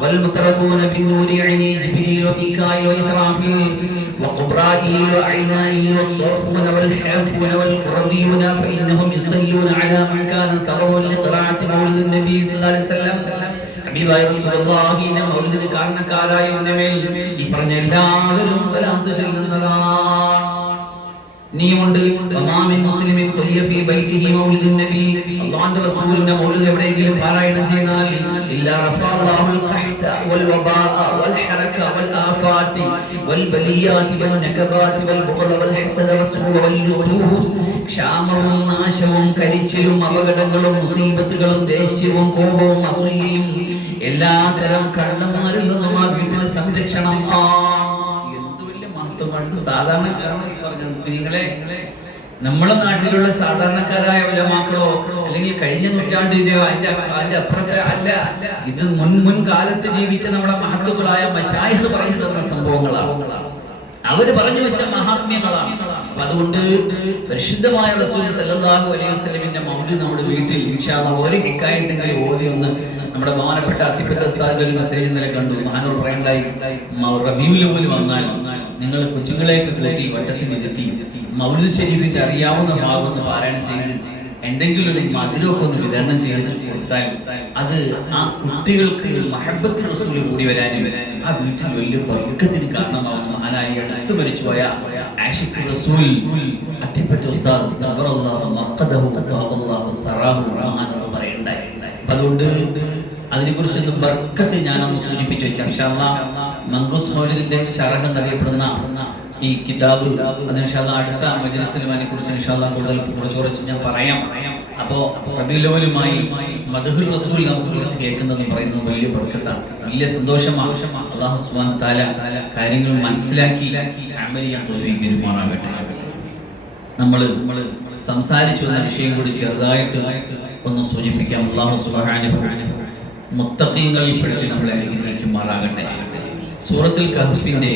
والمترفون بالنور يعني جبريل وميكائيل وإسرافيل وقبرائيل وعينائيل والصوفون والحافون والقربيون فإنهم يصلون على من كان سببا لقراءة مولد النبي صلى الله عليه وسلم. ഹബീബായ റസൂലുള്ളാഹിന്റെ മൗലിദിന് കാരണക്കാരായവന്റെ ഈ പറഞ്ഞ എല്ലാവരും സ്വലാത്ത് ചൊല്ലുന്നതാണ്. നീയുണ്ട് തമാമിൻ മുസ്ലിമിൻ ഖയ്യ ഫീ ബൈതിഹി മൗലിദുൻ നബി, അല്ലാഹുവിന്റെ റസൂലിന്റെ മൗലിദ് എവിടെയെങ്കിലും പാരായണം ചെയ്താൽ ഇല്ലാ റഫഅല്ലാഹുൽ ഖഹ്ത വൽ വബാഅ വൽ ഹറക വൽ ആഫാതി വൽ ബലിയാതി വൽ നകബാതി വൽ ബുഗ്ള വൽ ഹസദ വസ്സൂഅ വൽ ലുസൂസ്, ക്ഷാമവും നാശവും കരിച്ചിലും അപകടങ്ങളും മുസീബത്തുകളും ദേഷ്യവും കോപവും അസൂയയും എല്ലാ തരം കള്ളന്മാരിൽ നിന്നും ആ വീട്ടിൽ സംരക്ഷണം. സാധാരണക്കാരാണ് ഈ പറഞ്ഞത്. നിങ്ങളെ നമ്മുടെ നാട്ടിലുള്ള സാധാരണക്കാരായ ഉലമാക്കളോ അല്ലെങ്കിൽ കഴിഞ്ഞ നൂറ്റാണ്ടിന്റെയോ അതിന്റെ അപ്പുറത്തെ അല്ല, ഇത് മുൻകാലത്ത് ജീവിച്ച നമ്മുടെ മഹത്തുക്കളായ മശായിഖ് പറഞ്ഞു തന്ന സംഭവങ്ങളാണ്, അവര് പറഞ്ഞു വെച്ച മഹാത്മ്യങ്ങളാണ്. അപ്പൊ അതുകൊണ്ട് പരിശുദ്ധമായ റസൂൽ സല്ലല്ലാഹു അലൈഹി വസല്ലമിന്റെ മൗലിദ് നമ്മുടെ വീട്ടിൽ ഇൻഷാ അല്ലാഹ് ഒരു ഹിക്കായത്തെങ്കിലും ഓതി ഒന്ന് നമ്മുടെ ബഹുമാനപ്പെട്ട അത്തിപ്പറ്റ ഉസ്താദുകൾ മെസ്സേജ് ഇന്നലെ കണ്ടു. മഹാനോർ പറയണ്ടായി, റബീഉൽ അവ്വൽ വന്നാൽ നിങ്ങൾ കൊച്ചുങ്ങളെയൊക്കെ കൂട്ടി വട്ടത്തിനിരുത്തി മൗലിദ് ശരീഫിന്റെ അറിയാവുന്ന ഭാഗം ഒന്ന് പാരായണം ചെയ്ത് എന്തെങ്കിലും ഒരു മധുരമൊക്കെ ഒന്ന് വിതരണം ചെയ്തിട്ട് കൊടുത്താൽ അത് ആ കുട്ടികൾക്ക് മഹബ്ബത്ത് റസൂൽ കൂടി വരാനും ആ വീട്ടിൽ വലിയ ബർക്കത്തിന് കാരണമാകുന്നു. മഹാനായി അടുത്ത് മരിച്ചുപോയ ആഷിഖ് റസൂൽ അത്തിപ്പറ്റ ഉസ്താദ് നബറല്ലാഹു മഖദഹു തഅല്ലാഹു സറാഹു റഹ്മാനോട് പറയണ്ടായി. അതുകൊണ്ട് അതിനെക്കുറിച്ചൊന്ന് ബർക്കത്ത് ഞാനൊന്ന് സൂചിപ്പിച്ചു വെച്ചാൽ ഇൻഷാ അല്ലാഹ് മങ്കൂസ് മൗലിദിന്റെ ശറഹ് എന്നറിയപ്പെടുന്ന ഈ കിതാബ് അത് ഇൻഷാ അല്ലാഹ് അടുത്ത മജ്‌ലിസിൽ അതിനെക്കുറിച്ച് ഇൻഷാ അല്ലാഹ് കൂടുതൽ കുറച്ച് ഞാൻ പറയാം. അപ്പോൾ റബീഉൽ അവ്വലുമായി മദ്ഹുൽ റസൂൽ നമുക്ക് കുറിച്ച് കേൾക്കുന്നത് പറയുന്നത് വലിയ ബർക്കത്താണ്, വലിയ സന്തോഷമാണ്. അല്ലാഹു സുബ്ഹാനഹു വ തആല കാര്യങ്ങൾ മനസ്സിലാക്കി അമൽ ചെയ്യാൻ തൗഫീഖ് നൽകുമാറാകട്ടെ. നമ്മൾ സംസാരിച്ചു വന്ന വിഷയം കൂടി ചെറുതായിട്ട് ഒന്ന് സൂചിപ്പിക്കാം. അല്ലാഹു സുബ്ഹാനഹു മുത്തഖീങ്ങളിൽ പെടുത്തി നമ്മളെ അനുഗ്രഹിക്കുമാറാകട്ടെ. സൂറത്തുൽ കഹ്ഫിന്റെ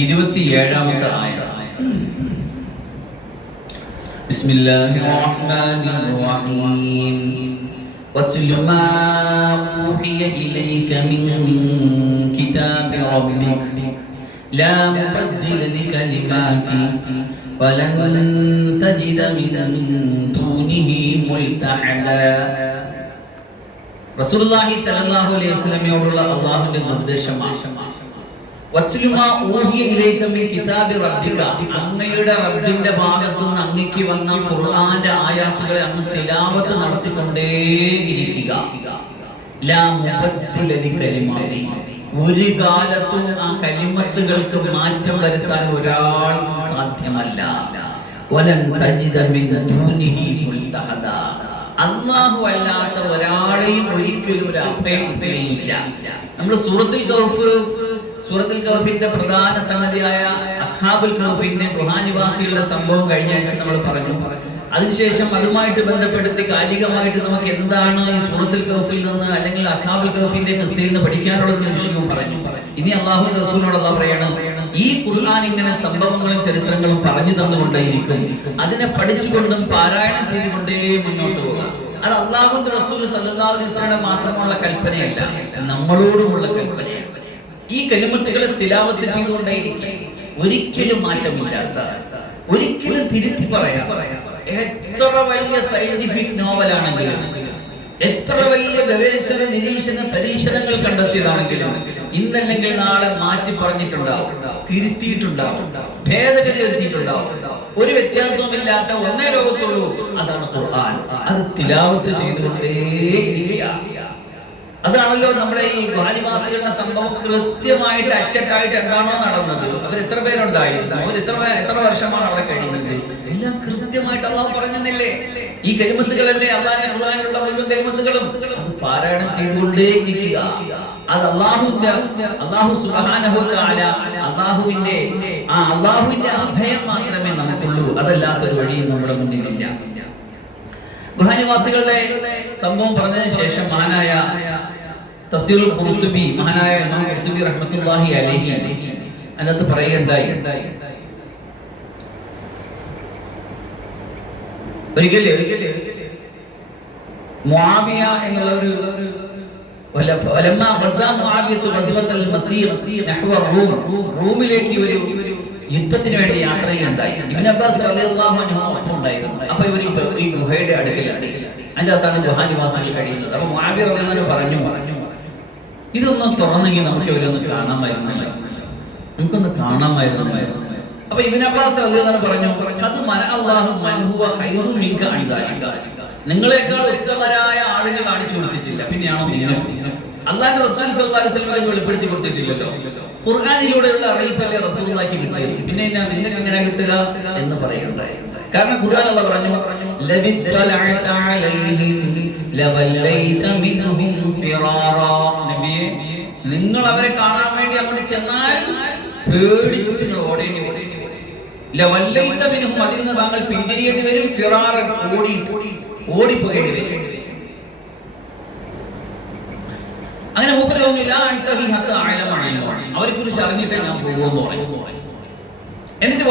27ാമത്തെ ആയത്ത്. ബിസ്മില്ലാഹിർ റഹ്മാനിർ റഹീം. വത്ലു മാ ഊഹിയ ഇലൈക മിൻ കിതാബി റബ്ബിക ലാ മുബദ്ദില ലികലിമാതി വലൻ തജിദ മിൻ ദൂനിഹി മുൽതഹദ. റസൂലുള്ളാഹി സ്വല്ലല്ലാഹു അലൈഹി വസല്ലമയോടുള്ള അല്ലാഹുവിന്റെ നിർദ്ദേശമാണ്. വത്ലുമാ ഊഹിയ ഇലൈക മിൻ കിതാബി റബ്ബിക, അങ്ങയുടെ റബ്ബിന്റെ ഭാഗത്തുനിന്ന് അങ്ങേക്ക് വന്ന ഖുർആന്റെ ആയാത്തുകളെ അങ്ങ് തിലാവത്ത് നടത്തിക്കൊണ്ടേയിരിക്കുക. ലാ മുബദ്ദില ലികലിമാതി, ഒരു കാലത്തും ആ കലിമത്തുകൾക്ക് മാറ്റം വരുത്താൻ ഒരാൾക്ക് സാധ്യമല്ല. വലൻ തജിദ മിൻ ദൂനിഹി മുൽതഹദ. അല്ലാഹു അല്ലാത്ത ഒരാളെയും ഒരിക്കലും ഒരു അഭയം കിട്ടുകയില്ല. നമ്മൾ സൂറത്തുൽ കഹ്ഫിന്റെ പ്രധാന സംഗതിയായ അസ്ഹാബുൽ കഹ്ഫിന്റെ ഗുഹാനിവാസികളുടെ സംഭവം കഴിഞ്ഞ ആഴ്ച നമ്മൾ പറഞ്ഞു. അതിനുശേഷം അതുമായിട്ട് ബന്ധപ്പെടുത്തി കാലികമായിട്ട് നമുക്ക് എന്താണ് ഈ സൂറത്തുൽ കഹ്ഫിൽ നിന്ന് അല്ലെങ്കിൽ അസ്ഹാബുൽ കഹ്ഫിന്റെ ഖിസ്സയിൽ നിന്ന് പഠിക്കാനുള്ളതെന്ന വിഷയവും പറഞ്ഞു. ഇനി അല്ലാഹു റസൂലിനോട് അല്ലാഹു പറയാണ്, ഈ ഖുർആൻ ഇങ്ങനെ സംഭവങ്ങളും ചരിത്രങ്ങളും പറഞ്ഞു തന്നുകൊണ്ടേയിരിക്കും. അതിനെ പഠിച്ചുകൊണ്ടും പാരായണം ചെയ്തുകൊണ്ടേ മുന്നോട്ട് പോകുക. അത് അല്ലാഹുവിന്റെ റസൂൽ സല്ലല്ലാഹു അലൈഹി വസല്ലം മാത്രമുള്ള കൽപ്പനയല്ല, നമ്മളോടുമുള്ള കൽപ്പനയാണ്. ഈ കലിമത്തുകളെ തിലാവത്ത് ചെയ്തുകൊണ്ടേയിരിക്കും, ഒരിക്കലും മാറ്റമില്ലാത്ത, ഒരിക്കലും തിരുത്തി പറയാം. എത്ര വലിയ സയന്റിഫിക് നോവലാണെങ്കിലും, എത്ര വലിയ ഗവേഷണ നിരീക്ഷണ പരീക്ഷണങ്ങൾ കണ്ടെത്തിയതാണെങ്കിലും ഇന്നല്ലെങ്കിൽ നാളെ മാറ്റി പറഞ്ഞിട്ടുണ്ടാവും, തിരുത്തിയിട്ടുണ്ടാവും, ഭേദഗതി വരുത്തിയിട്ടുണ്ടാവും. ഒരു വ്യത്യാസവുമില്ലാത്ത ഒന്നേ ലോകത്തുള്ളൂ, അതാണ് ഖുർആൻ. അത് തിലാവത്ത് ചെയ്തുകൊണ്ടേയിരിക്കുക. അതാണല്ലോ നമ്മുടെ ഈ ഗുഹാനിവാസികളുടെ സംഭവം. കൃത്യമായിട്ട് അച്ചട്ടായിട്ട് എന്താണോ നടന്നത്, അവർ എത്ര പേരുണ്ടായിരുന്നു, അവർ എത്ര വർഷമാണ് അവിടെ കഴിയുന്നത്, എല്ലാം കൃത്യമായിട്ട് അല്ലാഹു പറഞ്ഞെന്നില്ലേ? ഈ കലിമത്തുകളല്ലേ അല്ലാഹുവിന്റെ ഖുർആനിലുള്ള മുഴുവൻ കലിമത്തുകളും. അത് പാരായണം ചെയ്തുകൊണ്ടേയിരിക്കുക. അത് അല്ലാഹു സുബ്ഹാനഹു വ തആല അല്ലാഹുവിന്റെ അഭയം മാത്രമേ നമുക്കുള്ളൂ. അതല്ലാത്തൊരു വഴിയും നമ്മുടെ മുന്നിലില്ല. ഗുഹാനിവാസികളുടെ സംഭവം പറഞ്ഞതിന് ശേഷം മഹാനായ തഫ്സീറുൽ ഖുർത്തുബി, മഹാനായ ഇമാം ഖുർത്തുബി റഹ്മത്തുള്ളാഹി അലൈഹി അതിനകത്ത് പറയുകയുണ്ടായി, ഒരിക്കല് മുആവിയ എന്നുള്ള ഒരു റൂമിലേക്ക് ഒരു യുദ്ധത്തിന് വേണ്ടി യാത്ര ചെയ്യുകയുണ്ടായി. ഇബ്നു അബ്ബാസ് റളിയല്ലാഹു അൻഹു ഒപ്പം ഉണ്ടായിരുന്നു. അപ്പൊ ഇവർ ഈ ഗുഹയുടെ അടുക്കലെത്തി. അതിന്റെ അകത്താണ് ഗുഹാനിവാസികൾ കഴിയുന്നത്. അപ്പൊ മുആവിയ റളിയല്ലാഹു അൻഹു പറഞ്ഞു, ഇതൊന്ന് തുറന്നെങ്കിൽ നമുക്ക് ഇവരൊന്ന് കാണാമായിരുന്നല്ലോ, നമുക്കൊന്ന് കാണാമായിരുന്നല്ലോ. അപ്പൊ ഇബ്നു അബ്ബാസ് റളിയല്ലാഹു അൻഹു പറഞ്ഞു, ഖദ് മനഅല്ലാഹു മൻ ഹുവ ഖൈറുൻ മിൻക അൻ ദാലിക. നിങ്ങളെക്കാൾ ഉത്തമരായ ആളുകൾ കാണിച്ചു കൊടുത്തിട്ടില്ല, പിന്നെയാണോ നിങ്ങൾക്ക്? അല്ലാഹുവിന്റെ റസൂൽ സല്ലല്ലാഹു അലൈഹി വസല്ലം വെളിപ്പെടുത്തി കൊടുത്തിട്ടില്ലല്ലോ. ഖുർആനിലൂടെയുള്ള അറിയിപ്പല്ലേ റസൂലുള്ളാഹിക്ക് കിട്ടിയത്, പിന്നെ നിങ്ങൾക്ക് എങ്ങനെ കിട്ടുക എന്ന് പറയുകയുണ്ടായി. കാരണം ഖുർആൻ അല്ലാഹു പറഞ്ഞു, ലബിത്തലഅത അലൈഹിം ലവല്ലൈത മിൻഹും ഫിറാറാ. നബിയേ, നിങ്ങൾ അവരെ കാണാൻ വേണ്ടി അങ്ങോട്ട് ചെന്നാൽ പേടിച്ചിട്ട് നിങ്ങൾ ഓടേണ്ടി വരും. ലവല്ലൈത മിൻഹും, അതിൽ നിന്ന് താങ്കൾ പിന്തിരിയേണ്ടി വരും. ഫിറാറൻ, ഓടിപ്പോകേണ്ടി വരും. അങ്ങനെ മൂപ്പരൊന്നുമില്ല, അവരെ കുറിച്ച് അറിഞ്ഞിട്ടേ ഞാൻ പോകുമെന്ന് പറഞ്ഞു. എന്നിട്ട്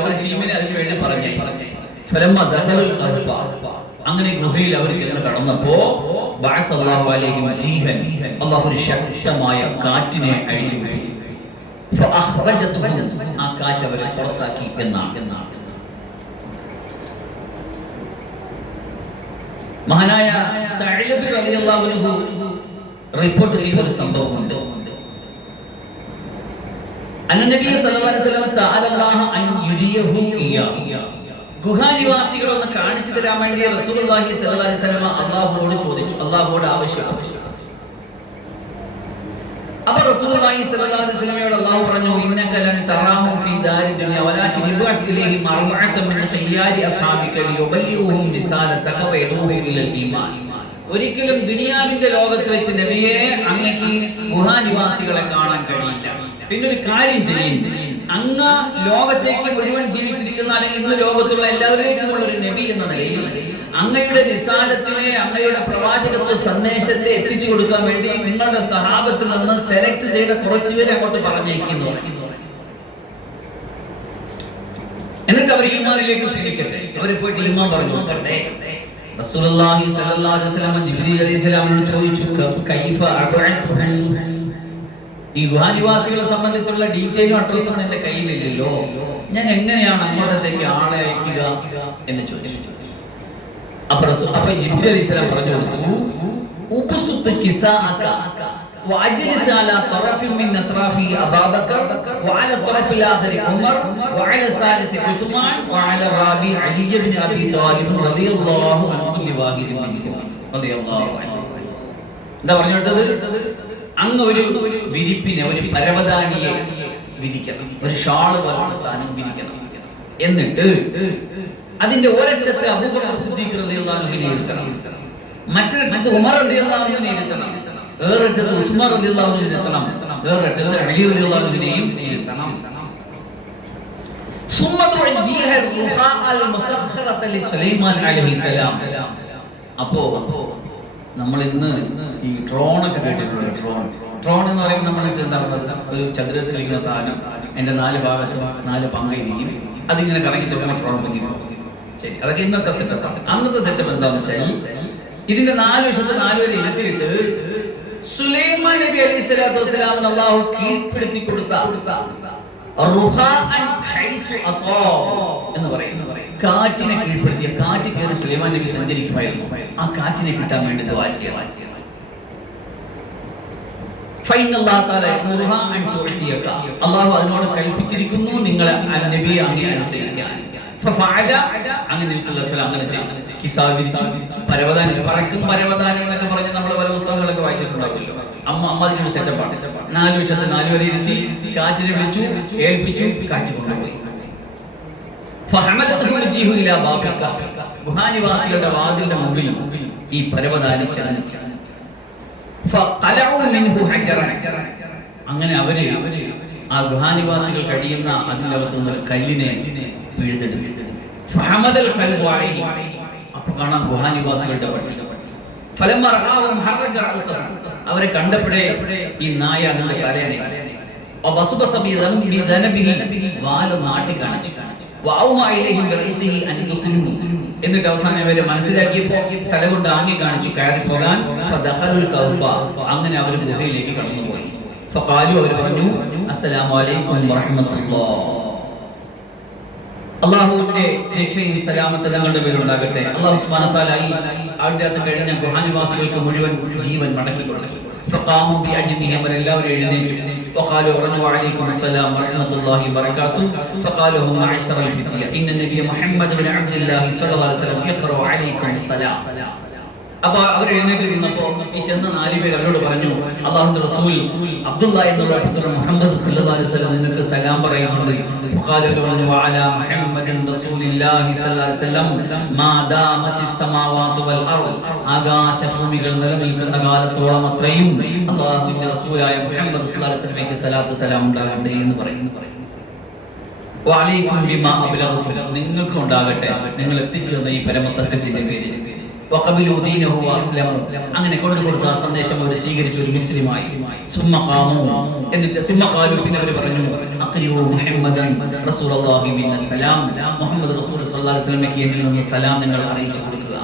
അവർ ടീമിനെ അതിനു വേണ്ടി പറഞ്ഞു. അങ്ങനെ ഗുഹയിൽ അവർ ചെന്ന് കടന്നപ്പോ അല്ലാഹു ഒരു ശക്തമായ കാറ്റിനെ അഴിച്ചു വിട്ടു. ആ കാറ്റ് അവരെ പുറത്താക്കി എന്നാണ്. മഹാനായ സഅലബ് റളിയല്ലാഹു അൻഹു റിപ്പോർട്ട് ചെയ്ത ഒരു സംഭവമുണ്ട്. അന്നനബി സല്ലല്ലാഹു അലൈഹി വസല്ലം സഅലല്ലാഹ അൻ യുരിയഹു ഇയ്യാഹു. ഗുഹാനിവാസികളൊന്ന് കാണിച്ചു തരാൻ വേണ്ടി റസൂലുള്ളാഹി സ്വല്ലല്ലാഹു അലൈഹി വസല്ലം അല്ലാഹുവോട് ചോദിച്ചു, അല്ലാഹുവോട് ആവശ്യപ്പെട്ടു. അപ്പോൾ റസൂലുള്ളാഹി സ്വല്ലല്ലാഹു അലൈഹി വസല്ലമയോട് അല്ലാഹു പറഞ്ഞു, ഇന്നക ലൻ തറാഹും ഫീ ദാരി ദുനിയ വലാകിൻ യുബഅത്ത് ഇലൈഹിം അർബഅത്തുൻ മിൻ ഖിയാരി അസ്ഹാബിക ലിയുബല്ലിഗുഹും റിസാലതക വയദൂഹു ഇലൽ ഈമാൻ. ഒരിക്കലും ദുനിയാവിന്റെ ലോകത്ത് വെച്ച് നബിയെ അങ്ങക്ക് ഗുഹാനിവാസികളെ കാണാൻ കഴിയില്ല. പിന്നെ ഒരു കാര്യം ചെയ്യും, അങ്ങ് ലോകത്തേക്ക് മുഴുവൻ ജീവിച്ചിരിക്കുന്ന അല്ലെങ്കിൽ ഇന്ന് ലോകത്തുള്ള എല്ലാവരിലേക്കുമുള്ള ഒരു നബി എന്ന നിലയിൽ അങ്ങയുടെ റിസാലത്തിനെ, അങ്ങയുടെ പ്രവാചകത്വ സന്ദേശത്തെ എത്തിച്ചു കൊടുക്കാൻ വേണ്ടി നിങ്ങളുടെ സഹാബത്തിൽ നിന്ന് സെലക്ട് ചെയ്ത കുറച്ചുപേരെ അങ്ങോട്ട് പറഞ്ഞേക്കുന്നു. എന്നിട്ട് അവർ ഈമാനിലേക്ക് ക്ഷണിക്കട്ടെ, അവരെ പോയിട്ട് ഈമാൻ പറഞ്ഞു നോക്കട്ടെ. റസൂലുള്ളാഹി സ്വല്ലല്ലാഹു അലൈഹി വസല്ലം ജിബ്രീൽ അലൈഹിസ്സലാമിനോട് ചോദിച്ചു, കൈഫ അബ്അതുഹും. ഈ ഗുഹാനിവാസികളെ സംബന്ധിച്ചുള്ള ഡീറ്റെയിലും അഡ്രസ്സും എന്റെ കയ്യിലില്ലല്ലോ, ഞാൻ എങ്ങനെയാണ് അങ്ങോട്ടേക്ക് ആളെ അയക്കുക എന്ന് ചോദിച്ചു. അപ്പൊ ജിബ്രീൽ അലൈഹിസ്സലാം പറഞ്ഞു കൊടുത്തു, ഉബ്സുത് കിസാഅക വഅജ്ലിസ് അലാ തറഫിൻ മിൻ അത്റാഫി അബൂബക്കർ വഅലാ തറഫിൽ ആഖിരി ഉമർ വഅലാ സാലിസി ഉസ്മാൻ വഅലാ റാബി അലി ഇബ്നു അബി ത്വാലിബ് റളിയല്ലാഹു അൻഹു ലിവാഹിദി മിൻഹും റളിയല്ലാഹു അൻഹു. എന്താ പറഞ്ഞു കൊടുത്തത്? അങ്ങ് ഒരു വിരിപ്പിനെ, ഒരു പരവതാനിയെ വിരിക്കണം, ഒരു ഷാള് പോലത്തെ സാധനം വിരിക്കണം. എന്നിട്ട് അതിന്റെ ഒരറ്റത്ത് അബൂബക്കർ സിദ്ദീഖ് റളിയല്ലാഹു അൻഹുവിനെ ഇരുത്തണം, മറ്റൊരറ്റത്ത് ഉമർ റളിയല്ലാഹു അൻഹുവിനെ ഇരുത്തണം, വേറൊരറ്റത്ത് ഉസ്മാൻ റളിയല്ലാഹു അൻഹുവിനെ ഇരുത്തണം, വേറൊരറ്റത്ത് അലി റളിയല്ലാഹു അൻഹുവിനെയും ഇരുത്തണം. അപ്പോ നമ്മൾ ഇന്ന് ഈ ഡ്രോണൊക്കെ കേട്ടിട്ടുണ്ട്. ഡ്രോൺ എന്ന് പറയുമ്പോൾ നമ്മൾ എന്താ ഒരു ചതുരത്തിലിരിക്കുന്ന സാധനം, അതിന്റെ 4 ഭാഗത്തും 4 പങ്കയിരിക്കും, അതിങ്ങനെ കറങ്ങി തുടങ്ങുമ്പോൾ ഡ്രോൺ പൊങ്ങിപ്പോ. ശരി, അതൊക്കെ ഇന്നത്തെ സെറ്റപ്പാണ്. അന്നത്തെ സെറ്റപ്പ് എന്താന്ന് വെച്ചാൽ ഇതിന്റെ 4 വശത്ത് 4 പേരെ ഇരുത്തിയിട്ട് സുലൈമാൻ നബി അലൈഹി സ്വലാത്തു വസ്സലാമിന് അല്ലാഹു കീഴ്പ്പെടുത്തി കൊടുത്ത എന്ന് പറയുന്നു. കാറ്റിനെ കീഴ്പ്പെടുത്തിയ, കാറ്റ് കയറി സുലൈമാൻ നബി സഞ്ചരിക്കുമായിരുന്നു. ആ കാറ്റിനെ കിട്ടാൻ വേണ്ടി ദുആ ചെയ്യാം. അല്ലാഹു അതിനോട് കൽപ്പിച്ചിരിക്കുന്നു നിങ്ങളെ നബിയെ അങ്ങേ അനുസരിക്കാൻ. അങ്ങനെ നബി സല്ലല്ലാഹു അലൈഹി വസല്ലം അങ്ങനെ ചെയ്തു. കിസാ വിരിച്ചു, പരവതാനി, പറക്കും പരവതാനി എന്നൊക്കെ പറഞ്ഞ് നമ്മൾ പല പുസ്തകങ്ങളൊക്കെ വായിച്ചിട്ടുണ്ടാവുമല്ലോ. അമ്മ അതിനൊരു സെറ്റപ്പാണ്. 4 വശത്ത് 4 പേരെ ഇരുത്തി കാറ്റിനെ വിളിച്ചു, ഏൽപ്പിച്ചു, കാറ്റ് കൊണ്ടുപോയി. ഗുഹാനിവാസികളുടെ വാതിലിന്റെ മുമ്പിൽ ഈ പരവതാനി ചെന്നു. അങ്ങനെ അവര് ആ ഗുഹാനിവാസികൾ കഴിയുന്ന അതിന്റെ അകത്തു നിന്ന് ഒരു കല്ലിനെ പിഴുതെടുത്തു. അപ്പൊ കാണാം ഗുഹാനിവാസികളുടെ പട്ടി. അവരെ കണ്ടപ്പോഴേ ഈ നായ അതിന്റെ തലയണ വാല് നാട്ടി കാണിച്ചു. എന്നിട്ട് അവസാനം അവരെ മനസ്സിലാക്കിയപ്പോ തല കൊണ്ട് ആംഗി കാണിച്ചു കയറി പോകാൻ. അങ്ങനെ അവർ ഗുഹയിലേക്ക് കടന്നുപോയി. അവർ പറഞ്ഞു, അസ്സലാമു അലൈക്കും വറഹ്മത്തുള്ളാഹ്. അല്ലാഹുവിന്റെ രക്ഷയും സലാമത്ത് ഞങ്ങളുടെ പേരുണ്ടാകട്ടെ. അല്ലാഹു സുബ്ഹാനഹു വ തആല ഈ ആദ്യത്തെ കഴിഞ്ഞ ഗുഹാനിവാസികൾക്ക് മുഴുവൻ ജീവൻ മടക്കി കൊടുത്തു. ഫഖാമു ബിഅജ്മിഹിം, അവരെല്ലാവരും എഴുന്നേറ്റു. വഖാലു വഅലൈക്കും അസ്സലാം വറഹ്മത്തുള്ളാഹി വബറകാതുഹു. ഫഖാലു ഹും മഅശറൽ ഫിത്യ ഇന്ന നബിയ മുഹമ്മദ് ഇബ്നു അബ്ദുല്ലാഹി സ്വല്ലല്ലാഹു അലൈഹി വസല്ലം യഖറഉ അലൈക്കും അസ്സലാം. അപ്പൊ അവർ എഴുന്നേറ്റ് നിന്നപ്പോ ഈ ചെന്ന 4 പേർ അവരോട് പറഞ്ഞു, അല്ലാഹുവിന്റെ റസൂൽ അബ്ദുള്ള എന്നുള്ള പുത്രൻ മുഹമ്മദ് സല്ലല്ലാഹു അലൈഹി വസല്ലം നിങ്ങൾക്ക് സലാം പറയുന്നുണ്ട്. ഫഖാലു പറഞ്ഞു, വഅലാ മുഹമ്മദിൻ റസൂലില്ലാഹി സല്ലല്ലാഹു അലൈഹി വസല്ലം മാ ദാമത്തിസ് സമാവാതു വൽ അർദ്, ആകാശഭൂമികൾ നിലനിൽക്കുന്ന കാലത്തോളം അത്രയും അല്ലാഹുവിന്റെ റസൂലായ മുഹമ്മദ് സല്ലല്ലാഹു അലൈഹി വസല്ലമയ്ക്ക് സ്വലാത്ത് സലാം ഉണ്ടാകട്ടെ എന്ന് പറയുന്നു. വഅലൈക്കും ബിമാ അബ്ലഗതു, നിങ്ങൾക്കും ഉണ്ടാകട്ടെ നിങ്ങൾ എത്തിച്ചു തന്ന ഈ പരമസത്യത്തിന്റെ പേരിൽ. അങ്ങനെ കൊണ്ടുകൊടുത്ത ആ സന്ദേശം അവർ സ്വീകരിച്ചു, ഒരു മുസ്ലിമായി. എന്നിട്ട് പിന്നെ അവർ പറഞ്ഞു, മുഹമ്മദ് റസൂൽ സല്ലല്ലാഹു അലൈഹി വസല്ലമയ്ക്ക് എന്നിൽ നിന്ന് സലാം നിങ്ങൾ അറിയിച്ചു കൊടുക്കുക.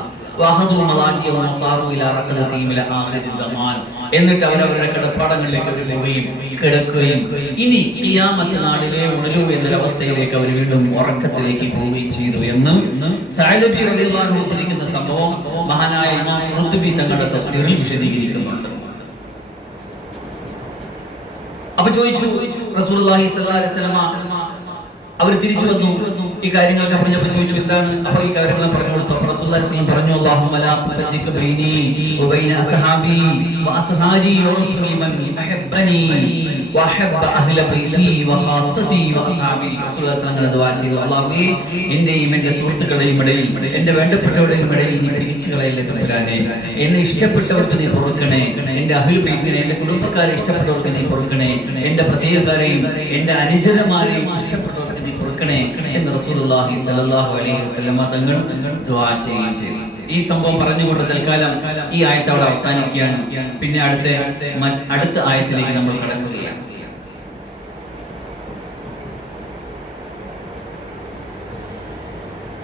എന്നിട്ട് അവരവരുടെ കിടപ്പാടങ്ങളിലേക്ക് അവർ പോവുകയും കിടക്കുകയും ഇനി ഖിയാമത്ത് നാളിലെ ഉണരൂ എന്നൊരവസ്ഥയിലേക്ക് അവർ വീണ്ടും ഉറക്കത്തിലേക്ക് പോവുകയും ചെയ്തു എന്ന് സഅലബി റളിയല്ലാഹു അൻഹു ഉദ്ധരിക്കുന്ന സംഭവം മഹാനായ ഇമാം ഖുർത്തുബി തങ്ങളുടെ തഫ്സീറിൽ വിശദീകരിക്കുന്നുണ്ട്. അപ്പോൾ ചോദിച്ചു റസൂലുള്ളാഹി സ്വല്ലല്ലാഹു അലൈഹി വസല്ലം അവർ തിരിച്ചു വന്നു. ഈ കാര്യങ്ങളൊക്കെ പറഞ്ഞപ്പോൾ ചോദിച്ചു എന്താണ്. അപ്പോൾ ഈ കാര്യങ്ങൾ പറഞ്ഞു കൊടുത്തു. റസൂലുള്ളാഹി സ്വല്ലല്ലാഹു അലൈഹി വസല്ലം പറഞ്ഞു, അല്ലാഹുമ്മ ലാ തുഫദ്ദിഖ് ബൈനി വബൈന അസ്ഹാബി വഅസ്ഹാരി വഅത്നി മൻ അഹബ്ബനി വഅഹബ്ബ അഹ്ല ബൈതി വഖാസതി വഅസ്ഹാബി. റസൂലുള്ളാഹി സ്വല്ലല്ലാഹു അലൈഹി വസല്ലം ദുആ ചെയ്തു, അല്ലാഹുവേ എന്റെയും എന്റെ സുഹൃത്തുക്കളുടെയും ഇടയിൽ, എന്റെ വേണ്ടപ്പെട്ടവരുടെയും ഇടയിൽ നീ പിരിച്ചു കളയല്ലേ തമ്പുരാനെ. എന്നെ ഇഷ്ടപ്പെട്ടവർക്ക് നീ പൊറുക്കണേ, എന്റെ അഹ്ലു ബൈത്തിനെ, എന്റെ കുടുംബക്കാരെ ഇഷ്ടപ്പെട്ടവർക്ക് നീ പൊറുക്കണേ, എന്റെ പ്രത്യേകക്കാരെയും എന്റെ അനുചരന്മാരെയും ഇഷ്ടപ്പെട്ടവർക്ക് നീ പൊറുക്കണേ എന്ന് റസൂലുള്ളാഹി സ്വല്ലല്ലാഹു അലൈഹി വസല്ലം തങ്ങൾ ദുആ ചെയ്യുകയും ചെയ്തു. ഈ സംഭവം പറഞ്ഞുകൊണ്ട് തൽക്കാലം ഈ ആയത്ത് അവിടെ അവസാനിക്കുകയാണ്. പിന്നെ അടുത്ത ആയത്തിലേക്ക് നമ്മൾ കടക്കുകയാണ്.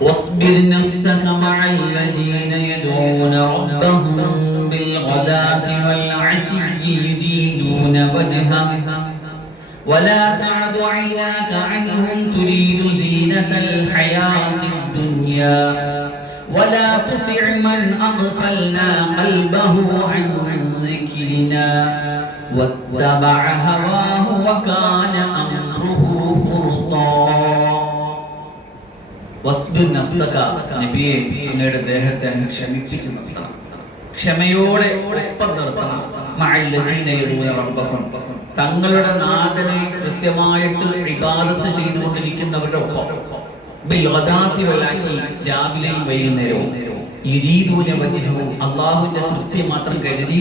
واصبر نفسك مع الذين يدعون ربهم بالغداة والعشي يريدون وجهه ولا تعد عيناك عنهم تريد زينة الحياة الدنيا ولا تطع من أغفلنا قلبه عن ذكرنا واتبع هواه وكان أمره فرطا. വസ്ബിർ നഫ്സക, നബിയെ അങ്ങയുടെ ദേഹത്തെ അങ്ങ് ക്ഷമിപ്പിച്ചു നിർത്തണം, ക്ഷമയോടെ ഒപ്പം നിർത്തണം. മഅല്ലദീന യദൂന റബ്ബഹും, തങ്ങളുടെ നാഥനെ കൃത്യമായിട്ട് ഇബാദത്ത് ചെയ്തുകൊണ്ടിരിക്കുന്നവരുടെ ഒപ്പം, ബിൽ ഗദാത്തി വൽ അശി, രാവിലെയും വൈകുന്നേരവും, യുരീദൂന വജ്ഹഹു, അല്ലാഹുവിന്റെ തൃപ്തി മാത്രം കരുതി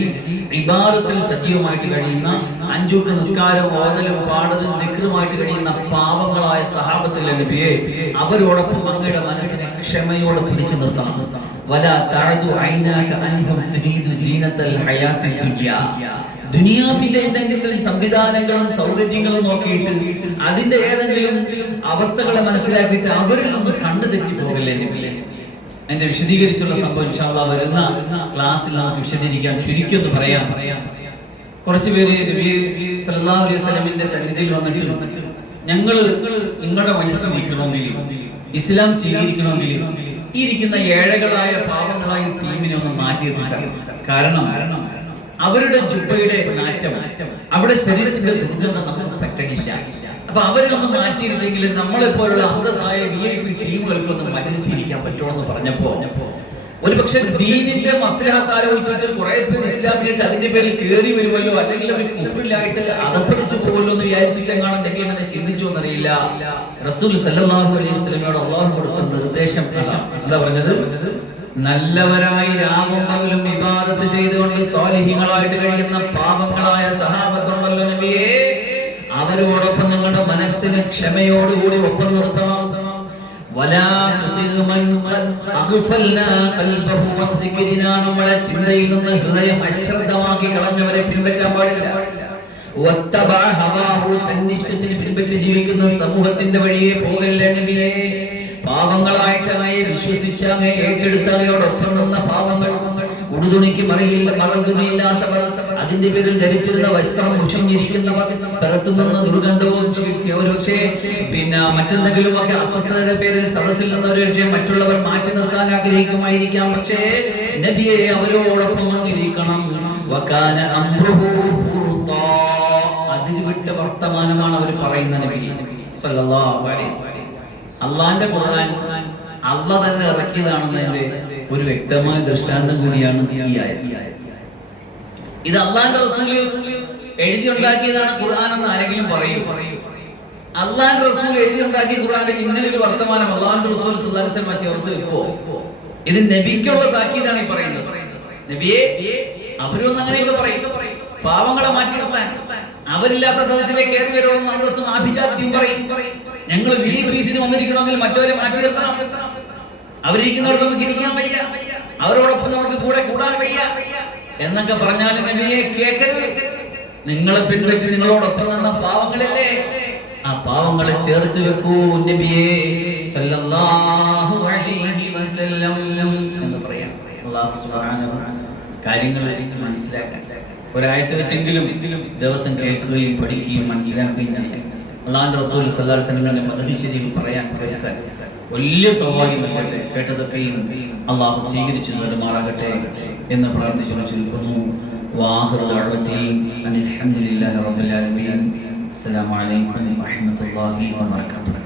ഇബാദത്തിൽ സജീവമായിട്ട് കഴിയുന്ന, 5 വക്ത് നിസ്കാരം, ഓതലും പാടലും ദിക്റുമായിട്ട് കഴിയുന്ന പാവങ്ങളായ സഹാബത്തുൽ നബിയെ, അവരോടൊപ്പം അങ്ങയുടെ മനസ്സിനെ ക്ഷമയോടെ പിടിച്ചു നിർത്തണം. വലാ തഅദു ഐനാക അൻഹും തുരീദു സീനത്തൽ ഹയാത്തിദ് ദുനിയാ, ദുനിയാവിന്റെ എന്തെങ്കിലും സംവിധാനങ്ങളും സൗകര്യങ്ങളും നോക്കിയിട്ട് അതിന്റെ ഏതെങ്കിലും അവസ്ഥകളെ മനസ്സിലാക്കിയിട്ട് അവരിൽ നിന്ന് കണ്ണു തെറ്റി പോകല്ലേ നബിയെ. അതിന്റെ വിശദീകരിച്ചുള്ള സംഭവം ഇൻഷാ അല്ലാഹ് വരുന്ന ക്ലാസ്സിൽ നമുക്ക് വിശദീകരിക്കാം. ചുരുക്കി ഒന്ന് പറയാം. കുറച്ചു പേര് നബി സല്ലല്ലാഹു അലൈഹി വസല്ലമിന്റെ സന്നിധിയിൽ വന്നിട്ട്, ഞങ്ങൾ നിങ്ങളുടെ മജ്‌ലിസിൽ ഇരിക്കണമെങ്കിൽ, ഇസ്ലാം സ്വീകരിക്കണമെങ്കിൽ ഈ ഇരിക്കുന്ന ഏഴകളായ പാവങ്ങളായ ടീമിനെ ഒന്ന് മാറ്റി നിർത്താം. കാരണം അവരുടെ ജുബ്ബയുടെ നാറ്റം, അവിടെ ശരീരത്തിന്റെ ദുർഗന്ധം നമുക്ക് പറ്റണില്ല. അപ്പൊ അവരൊന്നും മാറ്റിയിരുന്നെങ്കിൽ നമ്മളെ പോലുള്ള അന്തസ്സായ VIP ടീമുകൾക്കൊന്നും മജലിസിരിക്കാൻ പറ്റുമെന്ന് പറഞ്ഞപ്പോ, ഒരു പക്ഷെ ദീനിന്റെ മസ്ലഹത്ത് ആലോചിച്ചിട്ട് കുറെ പേര് ഇസ്ലാമിലേക്ക് അതിന്റെ പേരിൽ കയറി വരുമല്ലോ, അല്ലെങ്കിൽ അവർ കുഫ്റിലായിട്ട് അതപ്പതിച്ചു പോകുമല്ലോ എന്ന് വിചാരിച്ചിട്ട് എങ്ങാനും നബി അങ്ങനെ ചിന്തിച്ചു എന്നറിയില്ല. റസൂൽ സല്ലല്ലാഹു അലൈഹി വസല്ലമയോട് അല്ലാഹു കൊടുത്ത നിർദ്ദേശം എന്താ പറഞ്ഞത്? നല്ലവരായി രാവും പകലും ഇബാദത്ത് ചെയ്തുകൊണ്ട് സ്വാലിഹീങ്ങളായിട്ട് കഴിയുന്ന പാപങ്ങളായ സഹാബത്തുണ്ടല്ലോ നബിയേ, അവരോടൊപ്പം നിങ്ങളുടെ മനസ്സിനെ ക്ഷമയോടുകൂടി ഒപ്പം നിർത്തണം. നമ്മുടെ ചിന്തയിൽ നിന്ന് ഹൃദയം അശ്രദ്ധമാക്കി കളഞ്ഞവരെ പിൻപറ്റാൻ പാടില്ല. തന്നിഷ്ടത്തിന് പിൻപറ്റി ജീവിക്കുന്ന സമൂഹത്തിന്റെ വഴിയെ പോകല്ല നബിയേ. പാവങ്ങളായിട്ട് അങ്ങയെ വിശ്വസിച്ച് അങ്ങയെ ഏറ്റെടുത്ത അങ്ങയോടൊപ്പം നിന്ന പാവങ്ങൾ, ഉടുതുണിക്ക് മറതുണിയില്ലാത്തവർ, അതിന്റെ പേരിൽ ധരിച്ചിരുന്ന വസ്ത്രം മുഷിഞ്ഞിരിക്കുന്നവർ, പുറത്തുനിന്ന് ദുർഗന്ധവും ഒരുപക്ഷെ മറ്റെന്തെങ്കിലും ഒക്കെ അസ്വസ്ഥതയുടെ പേരിൽ സദസ്സിൽ നിന്ന് ഒരുപക്ഷെ മറ്റുള്ളവർ മാറ്റി നിർത്താൻ ആഗ്രഹിക്കുമായിരിക്കാം. പക്ഷേ നബിയെ അവരോടൊപ്പം ഇരിക്കണം. അതിരുവിട്ട വർത്തമാനമാണ് അവർ പറയുന്ന നബി സല്ലല്ലാഹു അലൈഹി വസല്ലം. അള്ളാന്റെ ഖുർആൻ അള്ളാഹ് തന്നെ ഇറക്കിയതാണെന്നതിന്റെ ഒരു വ്യക്തമായ ദൃഷ്ടാന്തം കൂടിയാണ് ഈ ആയത്ത്. ഇത് അള്ളാന്റെ റസൂല് എഴുതിയുണ്ടാക്കിയതാണ് ഖുർആൻ എന്ന് ആരെങ്കിലും പറയും? അള്ളാന്റെ റസൂൽ എഴുതിയുണ്ടാക്കിയ ഖുർആനിൽ ഇങ്ങനെ ഒരു വർത്തമാനം അള്ളാന്റെ റസൂൽ സല്ലല്ലാഹു അലൈഹി വസല്ലം ചേർത്ത് വെക്കുവോ? ഇത് നബിക്കുള്ള താക്കീതാണ് ഈ പറയുന്നത്. നബിയെ, അവരൊന്നും അങ്ങനെയൊക്കെ പറയും, പാവങ്ങളെ മാറ്റി നിർത്താൻ, അവരില്ലാത്ത സദസ്സിലേക്ക് കയറി വരുന്ന അന്തസ്സും ആഭിജാത്യവും പറയും. ഞങ്ങൾ VIPസിന് വന്നിരിക്കണമെങ്കിൽ മറ്റവരെ മാറ്റി നിർത്തണം, അവരിരിക്കുന്നിടത്ത് നമുക്ക് ഇരിക്കാൻ വയ്യ, അവരോടൊപ്പം നമുക്ക് കൂടെ കൂടാൻ വയ്യ എന്നൊക്കെ പറഞ്ഞാൽ നബിയെ കേൾക്കരുത്. നിങ്ങളെ പിൻപറ്റി നിങ്ങളോടൊപ്പം നിന്ന പാവങ്ങളല്ലേ, ആ പാവങ്ങളെ ചേർത്ത് വെക്കൂ നബിയെ സല്ലല്ലാഹു അലൈഹി വസല്ലം എന്ന് പറയാം. അല്ലാഹു സുബ്ഹാനഹു കാര്യങ്ങൾ മനസ്സിലാക്കാൻ ഒരായത്ത് വെച്ചെങ്കിലും ദിവസം കേൾക്കുകയും പഠിക്കുകയും മനസ്സിലാക്കുകയും ചെയ്യാം. അള്ളാഹുവിന്റെ റസൂൽ സല്ലല്ലാഹു അലൈഹി വസല്ലമയുടെ മദ്ഹ് ശരീഫ് പറയാൻ കേൾക്കാൻ വലിയ സൗഭാഗ്യം നൽകട്ടെ. കേട്ടതൊക്കെയും അള്ളാഹു സ്വീകരിച്ചു തരുമാറാകട്ടെ എന്ന് പ്രാർത്ഥിച്ചു ചൊല്ലുന്നു. വാഹിറു ദഅവതി അൽഹംദുലില്ലാഹി റബ്ബിൽ ആലമീൻ. അസ്സലാമു അലൈക്കും വറഹ്മത്തുള്ളാഹി വബറകാതുഹു.